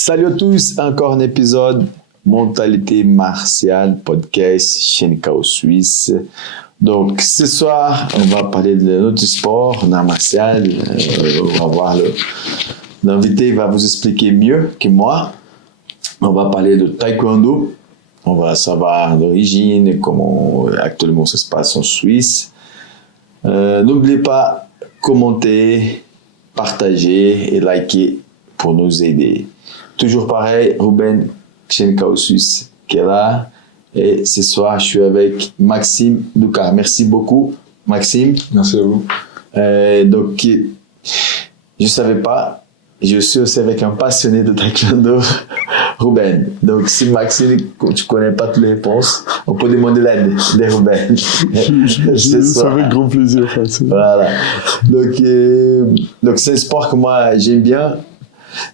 Salut à tous, encore un épisode Mentalité martiale, podcast Shenka Suisse. Donc ce soir, on va parler de notre sport, l'art martial. On va voir l'invité va vous expliquer mieux que moi. On va parler de taekwondo. On va savoir l'origine, comment actuellement ça se passe en Suisse. N'oubliez pas commenter, partager et liker pour nous aider. Toujours pareil, Ruben Shenka Suisse qui est là. Et ce soir, je suis avec Maxime Ducar. Merci beaucoup, Maxime. Merci à vous. Donc, je ne savais pas, je suis aussi avec un passionné de taekwondo, Ruben. Donc, si Maxime, tu ne connais pas toutes les réponses, on peut demander l'aide de Ruben. Ça fait grand plaisir. Voilà. Donc, c'est un sport que moi, j'aime bien.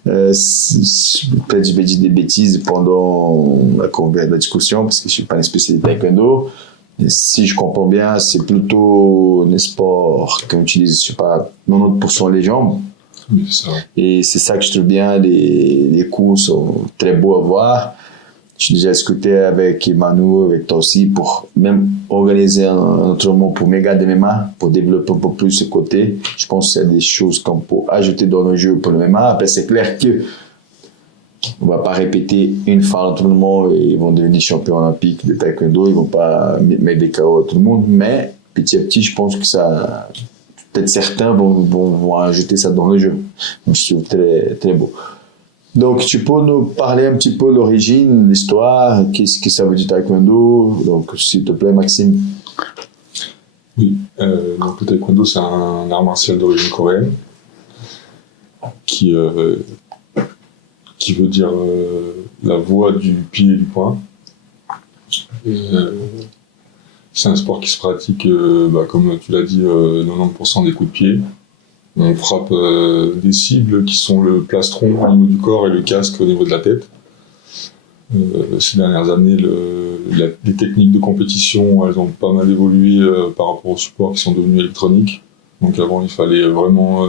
Peut-être je vais dire des bêtises pendant la discussion parce que je ne suis pas un spécialiste de taekwondo. Et si je comprends bien, c'est plutôt un sport qu'on utilise, je sais pas, 90% les jambes. Oui, c'est ça. Et c'est ça que je trouve bien. Les coups sont très beaux à voir. J'ai déjà discuté avec Emmanuel, avec toi aussi, pour même organiser un entraînement pour méga de MMA, pour développer un peu plus ce côté. Je pense que c'est des choses qu'on peut ajouter dans le jeu pour le MMA. Après, c'est clair que on va pas répéter une fois l'entraînement et ils vont devenir champions olympiques de taekwondo. Ils vont pas mettre des KO à tout le monde. Mais petit à petit, je pense que ça, peut-être certains vont ajouter ça dans le jeu. Donc, je trouve très, très beau. Donc, tu peux nous parler un petit peu de l'origine, l'histoire, qu'est-ce que ça veut dire taekwondo? Donc, s'il te plaît, Maxime. Oui, donc le taekwondo, c'est un art martial d'origine coréenne qui veut dire la voie du pied et du poing. C'est un sport qui se pratique, comme tu l'as dit, 90% des coups de pied. On frappe des cibles qui sont le plastron au niveau du corps et le casque au niveau de la tête. Ces dernières années, les techniques de compétition, elles ont pas mal évolué par rapport aux supports qui sont devenus électroniques. Donc avant, il fallait vraiment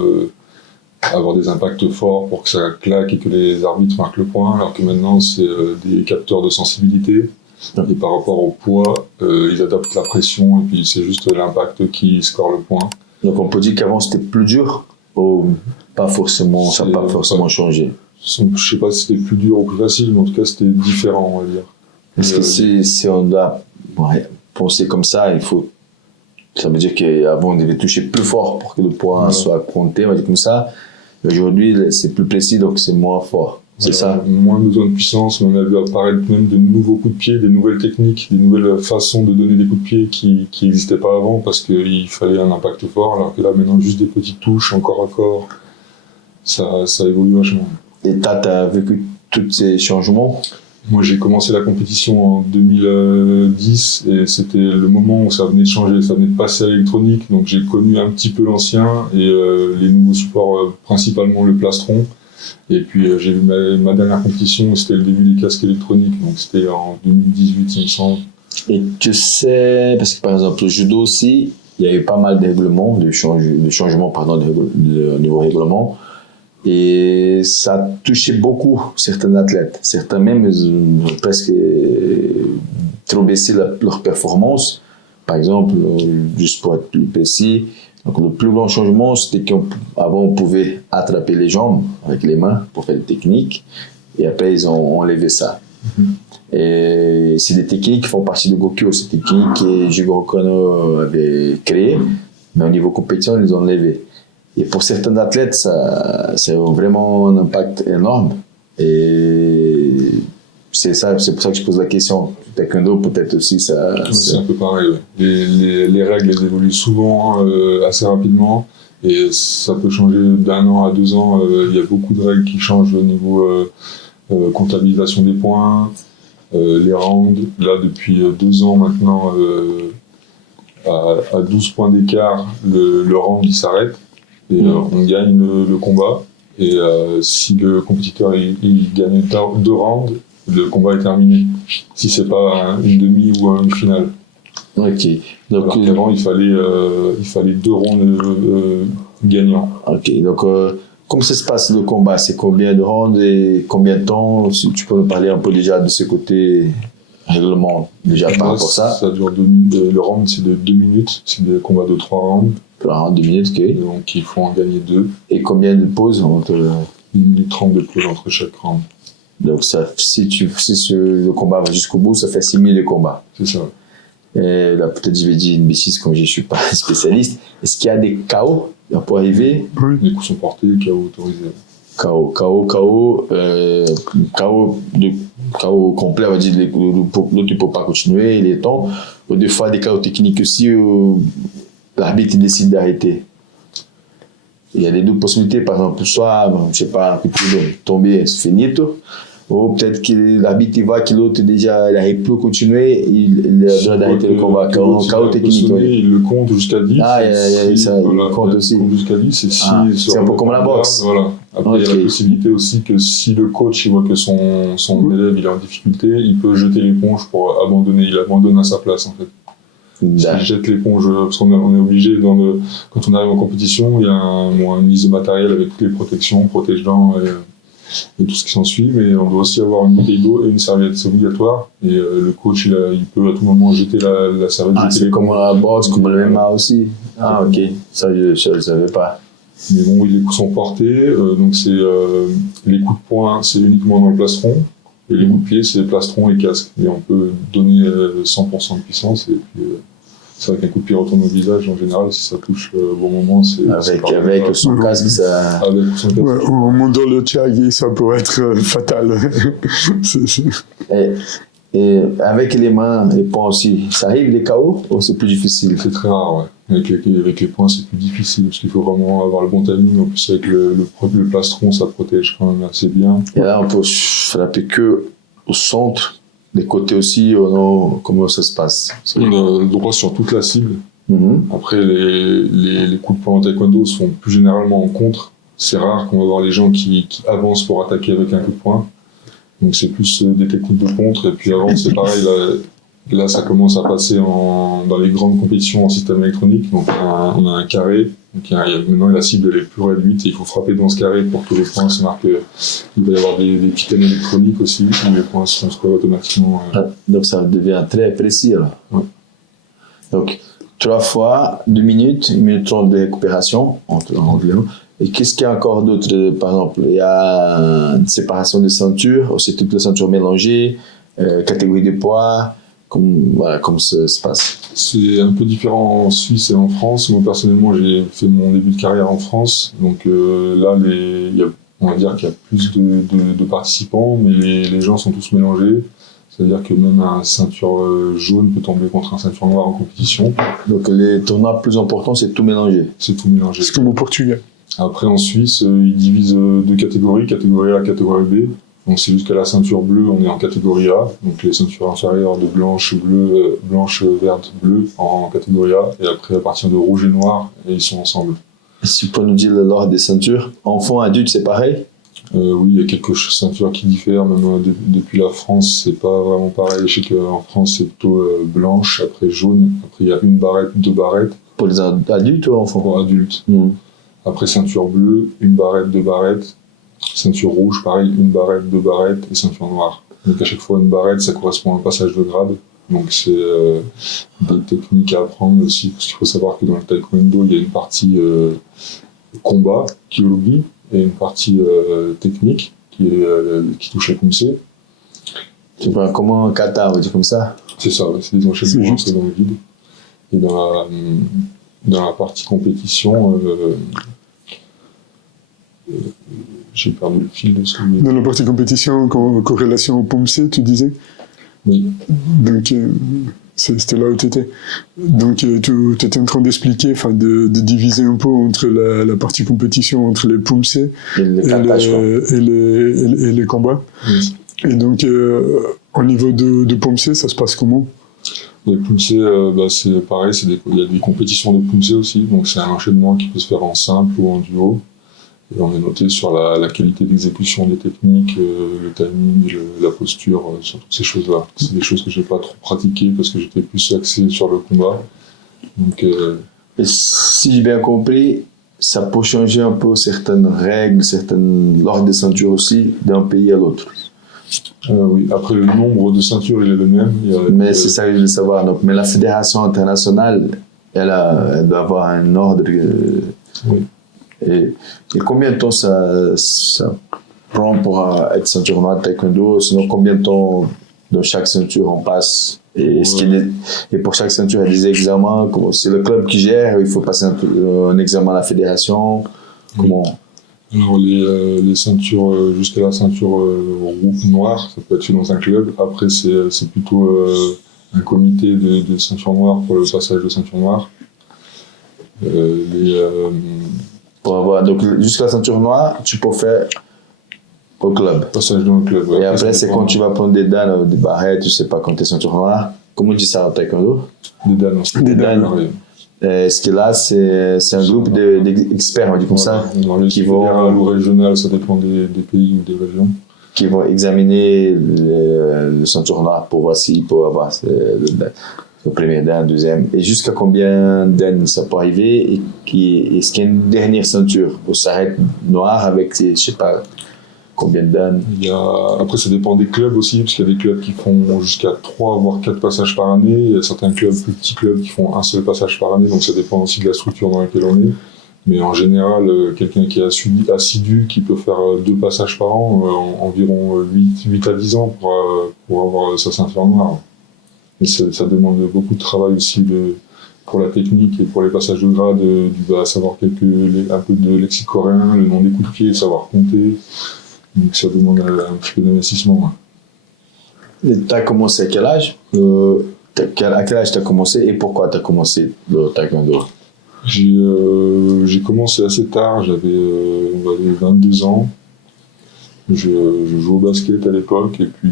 avoir des impacts forts pour que ça claque et que les arbitres marquent le point, alors que maintenant, c'est des capteurs de sensibilité. Et par rapport au poids, ils adaptent la pression et puis c'est juste l'impact qui score le point. Donc on peut dire qu'avant c'était plus dur ou pas forcément, ça n'a pas forcément changé. Je ne sais pas si c'était plus dur ou plus facile, mais en tout cas c'était différent, on va dire. Parce que si on doit penser comme ça, ça veut dire qu'avant on devait toucher plus fort pour que le poids soit compté, on va dire comme ça. Aujourd'hui c'est plus précis donc c'est moins fort. C'est ça. Moins besoin de puissance, mais on a vu apparaître même de nouveaux coups de pied, des nouvelles techniques, des nouvelles façons de donner des coups de pied qui n'existaient pas avant parce qu'il fallait un impact fort, alors que là maintenant juste des petites touches, encore à corps, ça évolue vachement. Et tu as vécu tous ces changements? Moi j'ai commencé la compétition en 2010 et c'était le moment où ça venait de changer, ça venait de passer à l'électronique, donc j'ai connu un petit peu l'ancien et les nouveaux supports, principalement le plastron. Et puis j'ai vu ma dernière compétition, c'était le début des casques électroniques, donc c'était en 2018 il me semble. Et tu sais, parce que par exemple au judo aussi, il y a eu pas mal de règlements, de changements de niveau règlement, et ça a touché beaucoup certains athlètes. Certains même ont presque trop baissé leur performance. Par exemple, juste pour être plus précis, donc le plus grand changement, c'était qu'avant on pouvait attraper les jambes avec les mains pour faire des techniques, et après ils ont enlevé ça. Et c'est des techniques qui font partie de Gokyo, c'est des techniques que Jigoro Kano avait créées, mais au niveau compétition ils les ont enlevées. Et pour certains athlètes, ça a vraiment un impact énorme. Et c'est pour ça que je pose la question. Taekwondo, peut-être aussi, ça... Oui, c'est un peu pareil. Ouais. Les règles, elles évoluent souvent assez rapidement. Et ça peut changer d'un an à 2 ans. Il y a beaucoup de règles qui changent au niveau comptabilisation des points, les rounds. Là, depuis 2 ans maintenant, à 12 points d'écart, le round il s'arrête. Et on gagne le combat. Et si le compétiteur il gagne 2 rounds, le combat est terminé. Si c'est pas une demi ou une finale. Ok. Donc avant il fallait 2 rounds gagnants. Ok. Donc comment ça se passe le combat? C'est combien de rounds et combien de temps? Si tu peux me parler un peu déjà de ce côté règlement, déjà par rapport à ça. Ça dure 2 minutes. Le round, c'est de 2 minutes. C'est des combats de 3 rounds. Un round 2 minutes, ok. Donc, il faut en gagner 2. Et combien de pauses entre 1 minute 30 de pause entre chaque round. Donc, ça, si le combat va jusqu'au bout, ça fait 6 minutes de combat. C'est ça. Et là, peut-être je vais dire une bêtise comme je ne suis pas spécialiste. Est-ce qu'il y a des KO pour arriver? Oui. Les coups sont portés, KO autorisé. KO complet, on va dire, l'autre ne peut pas continuer, il est temps. Ou des fois, des KO techniques aussi où l'arbitre décide d'arrêter. Il y a des deux possibilités, par exemple, soit, je ne sais pas, un coup de pied tomber, c'est finito. Ou peut-être que l'arbitre voit que l'autre déjà n'arrive plus à continuer, il a besoin d'arrêter le combat. KO technique. Il le compte jusqu'à 10. Ah, ça, il compte aussi. Il compte jusqu'à 10. Et si c'est un peu comme la boxe. Voilà. Après, il y a la possibilité aussi que si le coach il voit que son élève il est en difficulté, il peut jeter l'éponge pour abandonner. Il abandonne à sa place, en fait. S'il jette l'éponge, parce qu'on est obligé, quand on arrive en compétition, il y a une liste de matériel avec toutes les protections, protège-dents et tout ce qui s'ensuit, mais on doit aussi avoir une bouteille d'eau et une serviette, c'est obligatoire. Et le coach, il peut à tout moment jeter la serviette. Ah, c'est comme la boxe, comme le MMA aussi. Ah, ok, ça je ne le savais pas. Mais bon, oui, les coups sont portés, donc c'est les coups de poing, c'est uniquement dans le plastron, et les coups de pied, c'est plastron et casque. Et on peut donner 100% de puissance, et puis c'est vrai qu'un coup de pied retourne au visage, en général, si ça touche au bon moment, c'est... Avec son casque, ça... Avec son casque. Ouais, au moment dans le tchag, ça peut être fatal. Et avec les mains, les poings aussi, ça arrive les KO ou c'est plus difficile? C'est très rare, ouais. Avec les poings, c'est plus difficile parce qu'il faut vraiment avoir le bon timing. En plus, avec le plastron, ça protège quand même assez bien. Et là, on peut frapper que au centre, les côtés aussi, non, comment ça se passe? On a le droit sur toute la cible. Après, les coups de poing en taekwondo sont plus généralement en contre. C'est rare qu'on va voir les gens qui avancent pour attaquer avec un coup de poing. Donc c'est plus des techniques de contre. Et puis avant, c'est pareil, là ça commence à passer dans les grandes compétitions en système électronique. Donc on a un carré. Donc maintenant la cible elle est plus réduite et il faut frapper dans ce carré pour que les points se marquent. Il va y avoir des pitaines électroniques aussi où les points se scorent automatiquement. Donc ça devient très précis là. Ouais. Donc 3 fois 2 minutes, 1 minute 30 de récupération environ. Et qu'est-ce qu'il y a encore d'autre? Par exemple, il y a une séparation des ceintures, aussi toutes les ceintures mélangées, catégorie de poids, comme ça se passe. C'est un peu différent en Suisse et en France. Moi, personnellement, j'ai fait mon début de carrière en France. Donc là, on va dire qu'il y a plus de participants, mais les gens sont tous mélangés. C'est-à-dire que même un ceinture jaune peut tomber contre un ceinture noire en compétition. Donc les tournois plus importants, c'est tout mélangé. C'est tout mélangé. C'est comme au Portugal. Après, en Suisse, ils divisent 2 catégories, catégorie A, catégorie B. Donc c'est jusqu'à la ceinture bleue, on est en catégorie A. Donc les ceintures inférieures de blanche, verte, bleu en catégorie A. Et après, à partir de rouge et noir, ils sont ensemble. Si tu peux nous dire l'ordre des ceintures, enfant, adulte, c'est pareil? Oui, il y a quelques ceintures qui diffèrent. Même depuis la France, c'est pas vraiment pareil. Je sais qu'en France, c'est plutôt blanche, après jaune. Après, il y a 1 barrette, 2 barrettes. Pour les adultes ou enfants? Pour adultes. Après, ceinture bleue, 1 barrette, 2 barrettes. Ceinture rouge, pareil, 1 barrette, 2 barrettes et ceinture noire. Donc à chaque fois, 1 barrette, ça correspond à un passage de grade. Donc c'est des techniques à apprendre aussi, parce qu'il faut savoir que dans le taekwondo, il y a une partie combat, kyurugi, et une partie technique qui touche à Kumse. Tu vois, comment un kata, on va dire comme ça? C'est ça, ouais, c'est des enchaînements dans le vide. Et dans la partie compétition, j'ai perdu le fil de ce que vous... Dans la partie compétition, corrélation au Pomse, tu disais? Oui. Donc, c'était là où tu étais. Donc, tu étais en train d'expliquer, de diviser un peu entre la partie compétition, entre les Pomse et les combats. Oui. Et donc, au niveau de Pomse, ça se passe comment? Les Pomse, c'est pareil, il y a des compétitions de Pomse aussi, donc c'est un enchaînement qui peut se faire en simple ou en duo. Et on est noté sur la qualité d'exécution des techniques, le timing, la posture, sur toutes ces choses-là. C'est des choses que je n'ai pas trop pratiquées parce que j'étais plus axé sur le combat. Donc, et si j'ai bien compris, ça peut changer un peu certaines règles, l'ordre des ceintures aussi, d'un pays à l'autre. Oui, après le nombre de ceintures il est le même. Mais c'est ça que je voulais savoir. Donc, mais la fédération internationale, elle doit avoir un ordre. Oui. Et combien de temps ça prend pour être ceinture noire de taekwondo? Sinon, combien de temps dans chaque ceinture on passe? Et, et pour chaque ceinture, il y a des examens. C'est le club qui gère, il faut passer un examen à la fédération. Comment? Alors les ceintures, jusqu'à la ceinture rouge noire, ça peut être fait dans un club. Après, c'est plutôt un comité de ceinture noire pour le passage de ceinture noire. Pour avoir, donc jusqu'à la ceinture noire, tu peux faire au club. Passage dans le club. Ouais. Et après, c'est quand tu vas prendre des dan, des barrettes, je sais pas, quand tu es ceinture noire. Comment on dit ça en taekwondo? Des dan. Des dan. Ce qui est là, c'est un groupe d'experts, on dit comme ça, qui vont ou régional, ça dépend des pays ou des régions, qui vont examiner le ceinture noire pour voir s'il peut avoir le premier dan, le deuxième, et jusqu'à combien dan ça peut arriver, et est-ce qu'il y a une dernière ceinture où ça s'arrête noire avec, je sais pas, combien de dan? Après, ça dépend des clubs aussi, parce qu'il y a des clubs qui font jusqu'à 3 voire 4 passages par année. Il y a certains clubs, plus petits clubs, qui font un seul passage par année, donc ça dépend aussi de la structure dans laquelle on est. Mais en général, quelqu'un qui est assidu, qui peut faire 2 passages par an, environ 8 à 10 ans pour avoir sa ceinture noire. Et ça demande beaucoup de travail aussi pour la technique et pour les passages de grade, savoir un peu de lexique coréen, le nom des coups de pied, savoir compter. Donc ça demande un petit peu d'investissement. Ouais. Et tu as commencé à quel âge? À quel âge tu as commencé et pourquoi tu as commencé le taekwondo? J'ai commencé assez tard, j'avais 22 ans. Je jouais au basket à l'époque et puis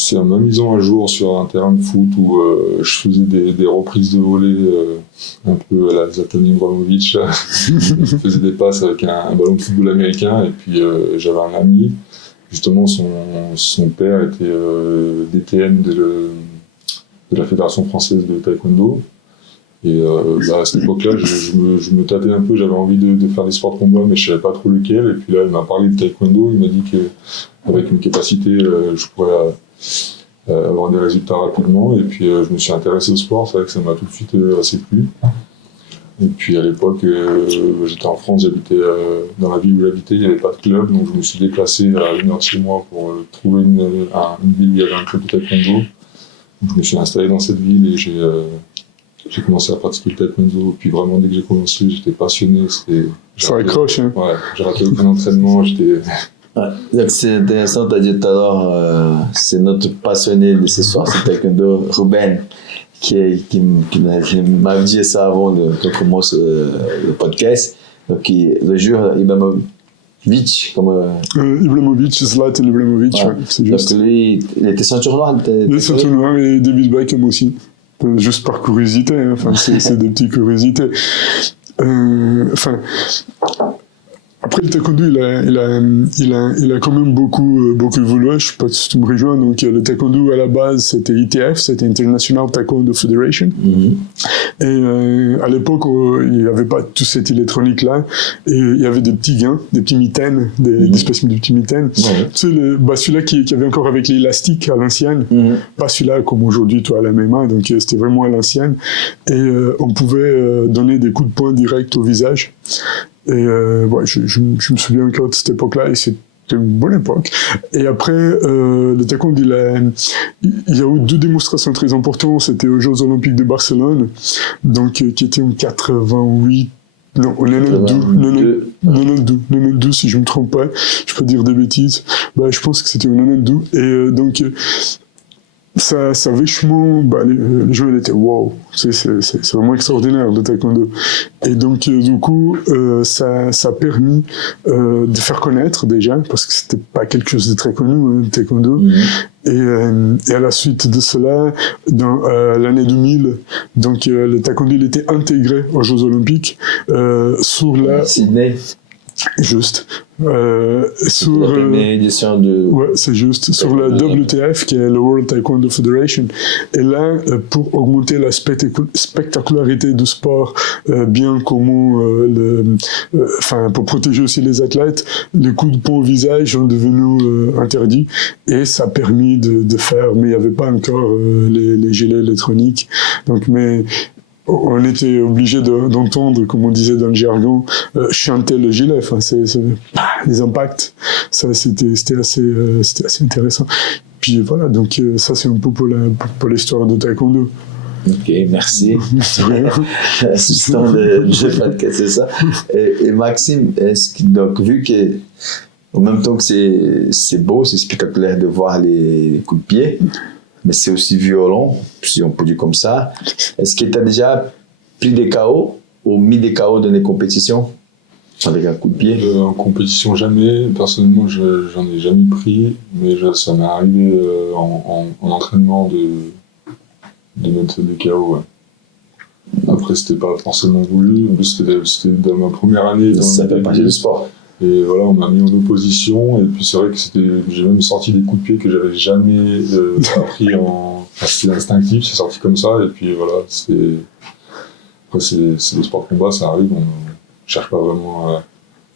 c'est en m'amusant un jour sur un terrain de foot où je faisais des reprises de volée un peu à la Zlatan Ibrahimovic. Je faisais des passes avec un ballon de football américain et puis j'avais un ami, justement son père était DTN de la Fédération française de taekwondo. Et à cette époque-là, je me tâtais un peu, j'avais envie de faire des sports de combat, mais je savais pas trop lequel. Et puis là, il m'a parlé de taekwondo, il m'a dit qu'avec une capacité, je pourrais avoir des résultats rapidement. Et puis je me suis intéressé au sport, c'est vrai que ça m'a tout de suite assez plu. Et puis à l'époque, j'étais en France, j'habitais dans la ville où j'habitais, il n'y avait pas de club, donc je me suis déplacé à 1 heure de chez moi pour trouver une ville où il y avait un club de taekwondo. Donc, je me suis installé dans cette ville et j'ai commencé à pratiquer le taekwondo, puis vraiment dès que j'ai commencé, j'étais passionné. Ça accroche, hein? Ouais, j'ai raté aucun entraînement, j'étais... Ouais. Donc c'est intéressant, tu as dit tout à l'heure, c'est notre passionné de ce soir, c'est taekwondo, Ruben, qui m'a dit ça avant qu'on commence le podcast. Donc le jour, Ibrahimovic, Zlatan Ibrahimovic, ouais, c'est juste. Donc lui, il était ceinture noire. Il était ceinture noire et David Beckham aussi. Juste par curiosité, hein. Enfin, c'est des petites curiosités. Après le taekwondo, il a quand même beaucoup évolué. Je sais pas si tu me rejoins. Donc le taekwondo à la base c'était ITF, c'était International Taekwondo Federation. Mm-hmm. Et à l'époque il n'y avait pas tout cette électronique là. Et il y avait des petits gains, des petits mitaines, des espèces de petits mitaines. Mm-hmm. Tu sais celui-là qui avait encore avec l'élastique à l'ancienne, pas celui-là comme aujourd'hui toi à la MMA. Donc c'était vraiment à l'ancienne. Et on pouvait donner des coups de poing directs au visage. Et je me souviens encore de cette époque-là, et c'était une bonne époque. Et après, le taekwondo, il y a eu 2 démonstrations très importantes. C'était aux Jeux Olympiques de Barcelone, donc qui était en 88. Non, en 92, si je me trompe pas. Je peux dire des bêtises. Je pense que c'était en 92. Et donc, ça vachement, les jeux étaient wow, c'est vraiment extraordinaire le taekwondo. Et donc du coup ça a permis de faire connaître déjà, parce que c'était pas quelque chose de très connu, hein, le taekwondo. Et à la suite de cela, dans l'année 2000, donc le taekwondo il était intégré aux Jeux Olympiques sur la Sydney. Juste. Sur la première édition de... Ouais, c'est juste. Sur la WTF, qui est le World Taekwondo Federation. Et là, pour augmenter la spectacularité du sport, bien comment, pour protéger aussi les athlètes, les coups de poing au visage sont devenus interdits. Et ça a permis de faire, mais il n'y avait pas encore les gilets électroniques. Donc, mais on était obligé d'entendre, comme on disait dans le jargon, chanter le gilet. Enfin, les impacts. Ça, c'était assez intéressant. Puis voilà, donc ça, c'est un peu pour l'histoire de Taekwondo. Ok, merci. Assistant de podcast, c'est ça. Et Maxime, donc, vu que, en même temps que c'est beau, c'est spectaculaire de voir les coups de pied, mais c'est aussi violent, si on peut dire comme ça. Est-ce que tu as déjà pris des KO ou mis des KO dans les compétitions avec un coup de pied? En compétition, jamais. Personnellement, j'en ai jamais pris, mais ça m'est arrivé en entraînement de mettre des KO. Ouais. Après, c'était pas forcément voulu. En plus, c'était dans ma première année. Ça fait partie du sport. Et voilà, on m'a mis en opposition. Et puis, c'est vrai que j'ai même sorti des coups de pied que j'avais jamais appris c'était instinctif, c'est sorti comme ça. Et puis, voilà, après, c'est le sport de combat, ça arrive. On cherche pas vraiment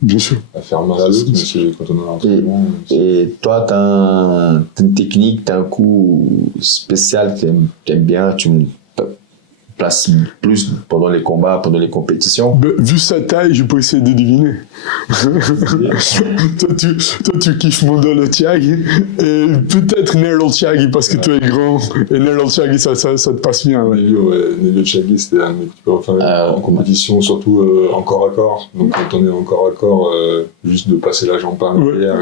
Bien sûr. à faire mal à l'autre, mais c'est quand on a un entraînement. Et toi, t'as une technique, t'as un coup spécial que t'aimes bien, tu me places plus pendant les combats, pendant les compétitions. Vu sa taille, je peux essayer de deviner. toi, tu kiffes Mondolo Thiag et peut-être Nerol Thiag parce que toi es grand et Nerol Thiag, ça te passe bien. Ouais. Nerol Thiag, c'était un mec que tu peux faire en compétition, surtout en corps à corps. Donc quand on est en corps à corps, juste de passer la jambe par l'arrière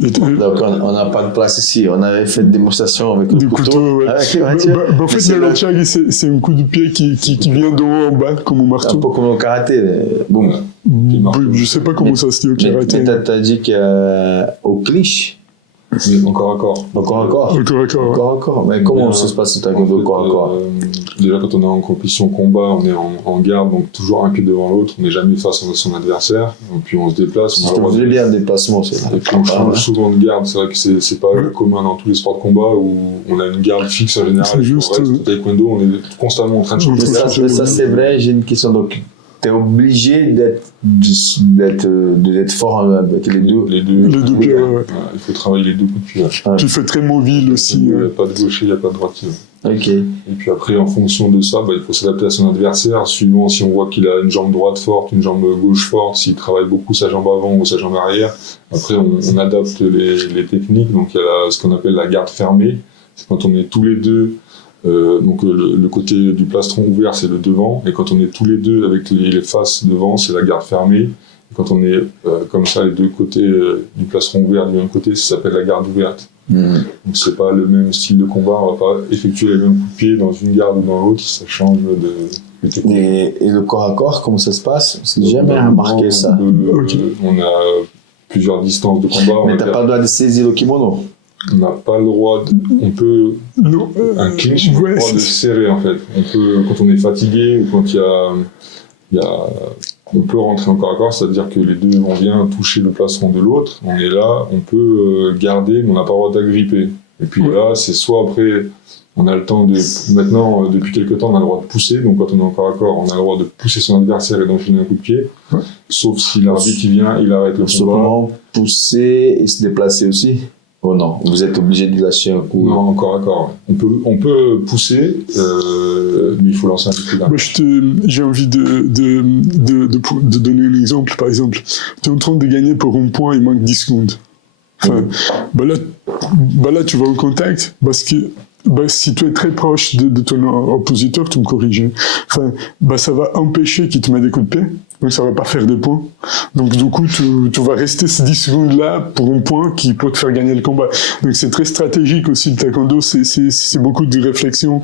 Donc on n'a pas de place ici. On avait fait une démonstration avec le couteau. Ouais. En fait, Nerol Thiag, c'est un coup de pied qui vient de haut en bas, comme au marteau. Un peu comme au karaté. Boum. Je sais pas comment ça se dit au karaté. Mais t'as dit qu'au clinch. Oui, encore à corps. Encore à corps. Mais comment ça se passe au taekwondo corps à corps? Déjà, quand on est en compétition combat, on est en garde, donc toujours un pied devant l'autre. On n'est jamais face à son adversaire. Et puis on se déplace. Je te voulais bien le déplacement. Et puis on change souvent de garde. C'est vrai que c'est pas commun dans tous les sports de combat où on a une garde fixe en général. C'est juste. Au taekwondo, on est constamment en train de changer. Ça c'est vrai. J'ai une question. Donc, t'es obligé d'être fort avec les deux. Les deux pieds, ouais. Il faut travailler les deux coups de pied. Ouais. Puis il fait très mobile aussi. Il n'y a pas de gaucher, il n'y a pas de droitier. Ok. Et puis après, en fonction de ça, il faut s'adapter à son adversaire. Suivant si on voit qu'il a une jambe droite forte, une jambe gauche forte, s'il travaille beaucoup sa jambe avant ou sa jambe arrière. Après, on adapte les techniques. Donc il y a ce qu'on appelle la garde fermée. C'est quand on est tous les deux. Donc le côté du plastron ouvert, c'est le devant. Et quand on est tous les deux avec les faces devant, c'est la garde fermée. Et quand on est comme ça, les deux côtés du plastron ouvert du même côté, ça s'appelle la garde ouverte. Donc c'est pas le même style de combat, on va pas effectuer les mêmes coups de pied dans une garde ou dans l'autre, ça change de technique. Et le corps à corps, comment ça se passe? J'ai jamais remarqué ça. On a plusieurs distances de combat. Mais t'as pas le droit de saisir le kimono? On n'a pas le droit on peut un clinch, on a le droit de serrer en fait. On peut, quand on est fatigué ou quand on peut rentrer en corps à corps, c'est-à-dire que les deux, on vient toucher le plastron de l'autre, on est là, on peut garder, mais on n'a pas le droit d'agripper. Et puis là, c'est soit après, on a le temps maintenant, depuis quelques temps, on a le droit de pousser, donc quand on est en corps à corps, on a le droit de pousser son adversaire et d'enchaîner un coup de pied, sauf si l'arbitre vient, il arrête le combat. Simplement pousser et se déplacer aussi? Oh non, vous êtes obligé de lâcher un coup. Non, corps à corps. On peut pousser, mais il faut lancer un coup d'un. Moi, j'ai envie de donner un exemple. Par exemple, tu es en train de gagner pour un point, il manque 10 secondes. Enfin, là, tu vas au contact parce que si tu es très proche de ton oppositeur, tu me corriges. Enfin, ça va empêcher qu'il te mette des coups de pied. Donc ça va pas faire des points. Donc du coup, tu vas rester ces 10 secondes-là pour un point qui peut te faire gagner le combat. Donc c'est très stratégique aussi le taekwondo, c'est beaucoup de réflexion.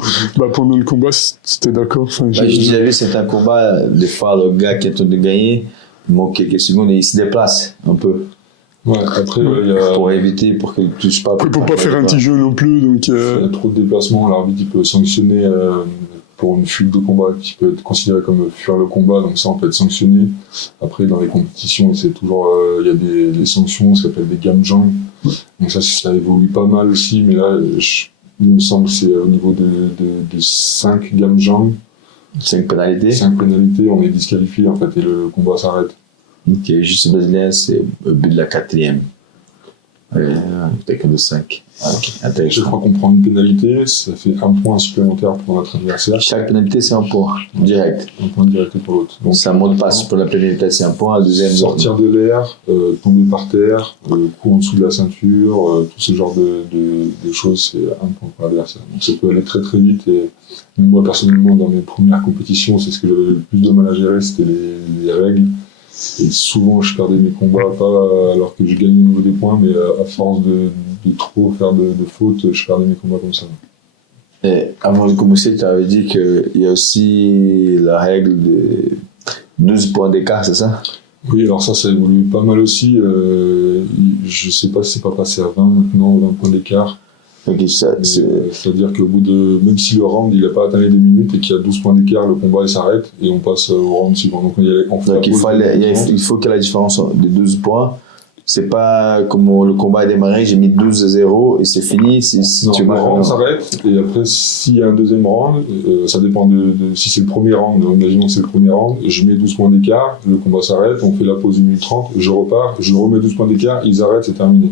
Pendant le combat, c'était d'accord. Enfin, j'ai vu, c'est un combat, des fois le gars qui est en train de gagner, il manque quelques secondes et il se déplace un peu. Ouais, après, il y a... Pour éviter, pour qu'il ne touche pas. Pour pas faire un petit jeu non plus. Donc, s'il y a trop de déplacements, l'arbitre il peut sanctionner pour une fuite de combat qui peut être considérée comme fuir le combat, donc ça on peut être sanctionné. Après dans les compétitions c'est toujours il y a des sanctions, ça s'appelle des gamjang, donc ça évolue pas mal aussi, mais là il me semble que c'est au niveau de 5 gamjang, 5 pénalités. 5 pénalités, on est disqualifié en fait et le combat s'arrête. Ok, juste brésilien, c'est au but de la 4e. Taekwondo 5. Ok, Je intéressant. crois qu'on prend une pénalité, ça fait un point supplémentaire pour notre adversaire, Chaque pénalité, c'est un point, direct. un point direct pour l'autre. Donc, Ça mot de passe pour la pénalité, c'est un point. La deuxième, sortir de l'air, tomber par terre, coup en dessous de la ceinture, tout ce genre de choses, c'est un point pour l'adversaire. Donc ça peut aller très très vite. Et moi personnellement, dans mes premières compétitions, c'est ce que j'avais le plus de mal à gérer, c'était les règles. Et souvent, je perdais mes combats, pas alors que je gagnais au niveau des points, mais à force de trop faire de fautes, je perdais mes combats comme ça. Et avant de commencer, tu avais dit qu'il y a aussi la règle de 12 points d'écart, c'est ça? Oui, alors ça évolue pas mal aussi. Je sais pas si c'est pas passé à 20 maintenant, 20 points d'écart. Ok, ça, C'est-à-dire qu'au bout de, même si le round il n'a pas atteint les 2 minutes et qu'il y a 12 points d'écart, le combat il s'arrête et on passe au round suivant. Donc il faut qu'il y ait la différence de 12 points. C'est pas comme le combat a démarré, j'ai mis 12-0 et c'est fini. Si non, tu le round s'arrête et après s'il y a un deuxième round, ça dépend de si c'est le premier round, imaginons que c'est le premier round, je mets 12 points d'écart, le combat s'arrête, on fait la pause 1 minute 30, je repars, je remets 12 points d'écart, ils arrêtent, c'est terminé.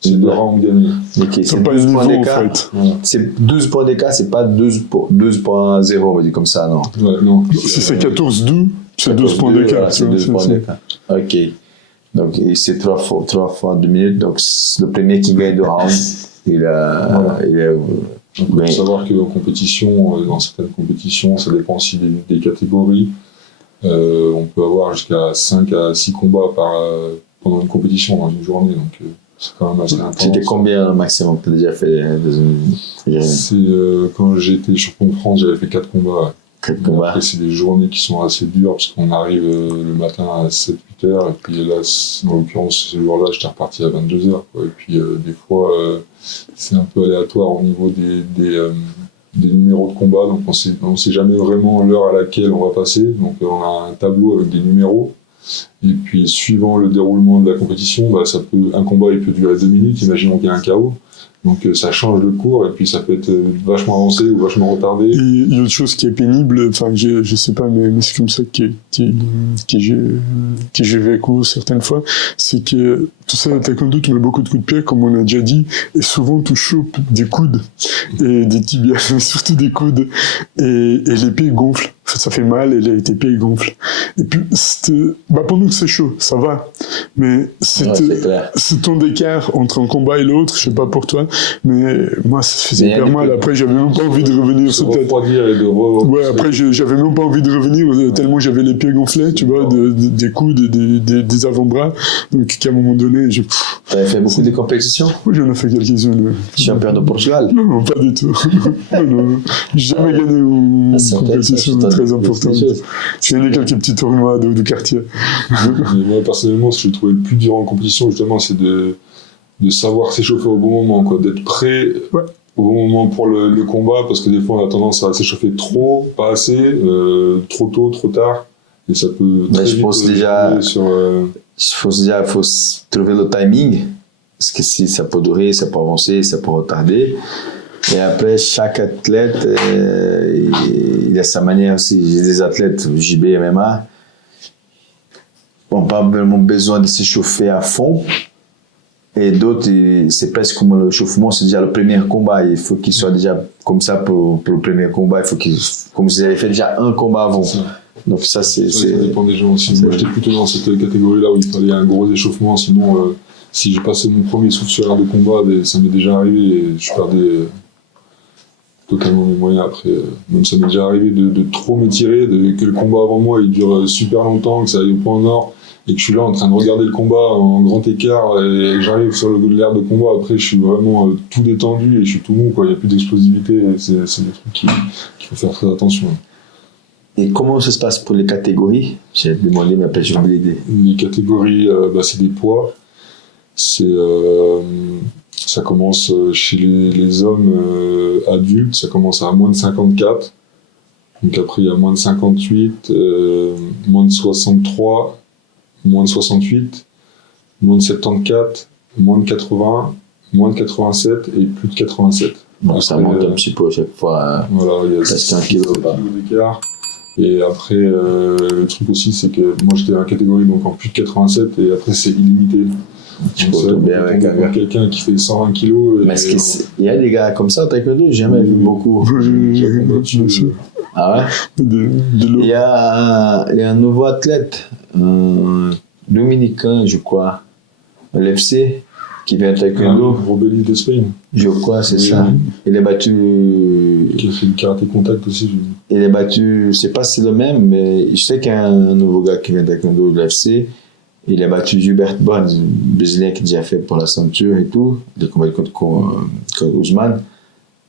C'est 2 rounds gagnés. Ok, c'est pas 12 le points niveau, d'écart. en fait. Voilà. C'est 12 points d'écart, c'est pas 12.0, on va dire comme ça, non. Ouais, non. Si c'est 14-12, c'est 12 points d'écart. Voilà, c'est 12 points d'écart. Ok. Donc, et c'est 3 fois 2 minutes. Donc, c'est le premier qui gagne 2 rounds, il a. Il faut savoir qu'en compétition, dans certaines compétitions, ça dépend aussi des catégories. On peut avoir jusqu'à 5 à 6 combats pendant une compétition dans une journée. Donc, c'est quand même assez intense. C'était combien le maximum que tu as déjà fait Quand j'étais champion de France, j'avais fait 4 combats. 4 combats. Après, c'est des journées qui sont assez dures parce qu'on arrive le matin à 7-8 heures. Et puis là, en l'occurrence, ce jour-là, j'étais reparti à 22 heures. Quoi. Et puis, des fois, c'est un peu aléatoire au niveau des numéros de combat. Donc, on sait jamais vraiment l'heure à laquelle on va passer. Donc, on a un tableau avec des numéros. Et puis, suivant le déroulement de la compétition, un combat il peut durer 2 minutes, imaginons qu'il y a un KO. Donc, ça change le cours, et puis ça peut être vachement avancé ou vachement retardé. Et il y a autre chose qui est pénible, enfin, je sais pas, mais c'est comme ça que j'ai vécu certaines fois, c'est que, tout ça, le taekwondo, tu mets beaucoup de coups de pied, comme on a déjà dit, et souvent tu chopes des coudes, et des tibias, mais surtout des coudes, et l'épée gonfle. En fait, ça fait mal, et l'épée gonfle. Et puis, pendant que c'est chaud, ça va. Mais c'est ton d'écart entre un combat et l'autre, je sais pas pour toi, mais moi, ça faisait hyper mal. Après, j'avais même pas envie de revenir sur tête. Ouais, après, j'avais même pas envie de revenir, tellement j'avais les pieds gonflés, tu vois, des coudes, des avant-bras. Donc, qu'à un moment donné, T'avais fait beaucoup de compétitions? Oui, j'en ai fait quelques-unes. Champion de Portugal? Non, pas du tout. Non. J'ai jamais gagné une compétition très importante. J'ai gagné quelques petits tournois de quartier. Moi, personnellement, ce que j'ai trouvé le plus dur en compétition, justement, c'est de savoir s'échauffer au bon moment, quoi, d'être prêt au bon moment pour le combat, parce que des fois, on a tendance à s'échauffer trop, pas assez, trop tôt, trop tard, et ça peut très vite faut trouver le timing, parce que si ça peut durer, ça peut avancer, ça peut retarder. Et après, chaque athlète, il a sa manière aussi. J'ai des athlètes JB, MMA, n'ont pas vraiment besoin de s'échauffer à fond. Et d'autres, c'est presque comme le chauffement, c'est déjà le premier combat. Il faut qu'ils soient déjà comme ça pour le premier combat. Il faut comme s'ils avaient fait déjà un combat avant. Donc ça dépend des gens aussi. Moi, j'étais plutôt dans cette catégorie-là où il fallait un gros échauffement. Sinon, si j'ai passé mon premier souffle sur l'air de combat, ça m'est déjà arrivé et je perdais totalement mes moyens après. Même ça m'est déjà arrivé de trop m'étirer, que le combat avant moi il dure super longtemps, que ça aille au point nord et que je suis là en train de regarder le combat en grand écart et que j'arrive sur l'air de combat. Après, je suis vraiment tout détendu et je suis tout mou, quoi. Il n'y a plus d'explosivité. C'est des trucs qu'il faut faire très attention. Et comment ça se passe pour les catégories? J'ai demandé, mais après j'ai oublié l'idée. Les catégories, c'est des poids. Ça commence chez les hommes adultes, ça commence à moins de 54. Donc après, il y a moins de 58, moins de 63, moins de 68, moins de 74, moins de 80, moins de 87 et plus de 87. Donc ça monte un petit peu à chaque fois. Voilà, il y a presque 1 kilo d'écart. Et après, le truc aussi, c'est que moi j'étais dans la catégorie donc en plus de 87 et après c'est illimité. Tu peux tomber avec un gars. Quelqu'un qui fait 120 kilos. Mais il y a des gars comme ça, taekwondo, j'ai jamais vu beaucoup. Bien sûr. Ah ouais? Il y a un nouveau athlète, dominicain, je crois, l'FC, qui vient de taekwondo. Robéli d'Espagne. Je crois, c'est ça. Il est battu. Qui a fait du karaté contact aussi. Il est battu, je sais pas si c'est le même, mais je sais qu'il y a un nouveau gars qui vient de taekwondo de l'FC. Il a battu Gilbert Burns, un Brésilien qui a déjà fait pour la ceinture et tout. Il a combattu contre Ousmane.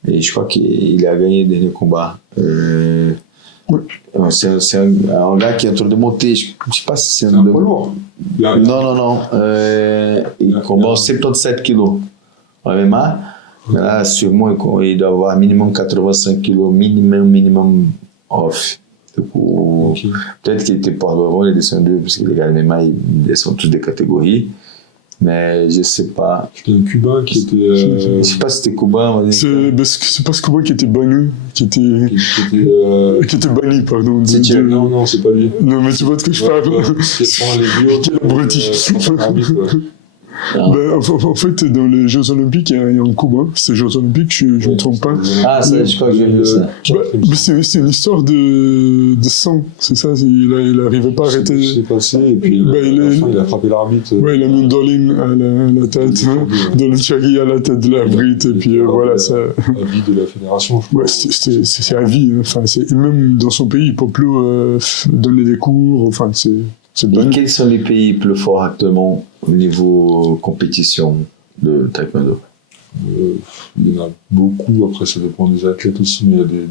Et je crois qu'il a gagné le dernier combat. C'est un gars qui est en train de monter. Je ne sais pas si c'est un poids lourd. Non. Il combat 77 kilos en MMA. Mais là, sûrement, il doit avoir minimum 85 kilos, minimum off. Du coup, peut-être qu'il était pas devant, il est descendu, parce que les gars de MMA, ils descendent tous des catégories. Mais je sais pas. C'était un Cubain qui était. Je sais pas si c'était Cubain. C'est pas ce Cubain qui était banni. Qui était banni, pardon. Non, c'est pas lui. Non, mais tu vois de quoi je parle. Quel abruti. En fait, dans les Jeux Olympiques, il y a un Cubain. C'est les Jeux Olympiques, je ne me trompe pas. Ah, je crois que j'ai vu ça. C'est une histoire de sang, c'est ça. Il n'arrivait pas à arrêter. C'est passé, et puis il a frappé l'arbitre. Ouais, il a mis une Dolin à la tête, Dolin Chagui à la tête de l'arbitre, et puis voilà. Ça... À vie de la fédération, je crois. Ouais, c'est à vie. Enfin, et même dans son pays, il peut plus donner des cours. Enfin, c'est bien. Quels sont les pays plus forts actuellement au niveau compétition de taekwondo? Il y en a beaucoup, après ça dépend des athlètes aussi, mais il y a des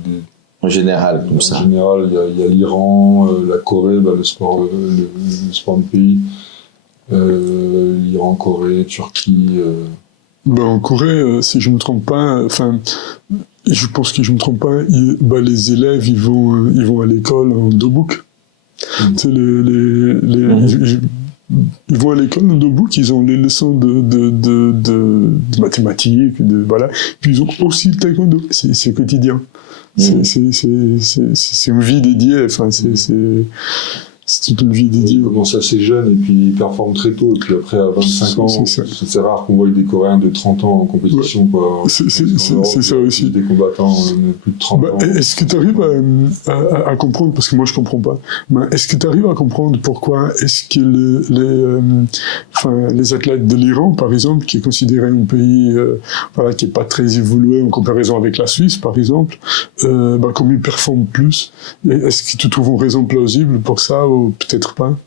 en général, comme ça. En général, il y a l'Iran, la Corée, le sport du pays, l'Iran, Corée, Turquie. En Corée, si je me trompe pas, je pense que je me trompe pas, les élèves ils vont à l'école en dobuk. Tu sais, ils vont à l'école en dobuk, ils ont les leçons de mathématiques, voilà. Puis ils ont aussi le taekwondo, c'est quotidien. C'est une vie dédiée, enfin c'est toute une vie dédiée. Ils commencent assez jeunes et puis ils performent très tôt. Et puis après, à 25 ans, c'est rare qu'on voit des Coréens de 30 ans en compétition. Quoi. C'est ça aussi. Des combattants de plus de 30 ans. Est-ce que tu arrives à comprendre, parce que moi je comprends pas, mais est-ce que tu arrives à comprendre pourquoi est-ce que les athlètes de l'Iran, par exemple, qui est considéré un pays qui n'est pas très évolué en comparaison avec la Suisse, par exemple, comme ils performent plus, est-ce que tu trouves une raison plausible pour ça ou peut-être pas?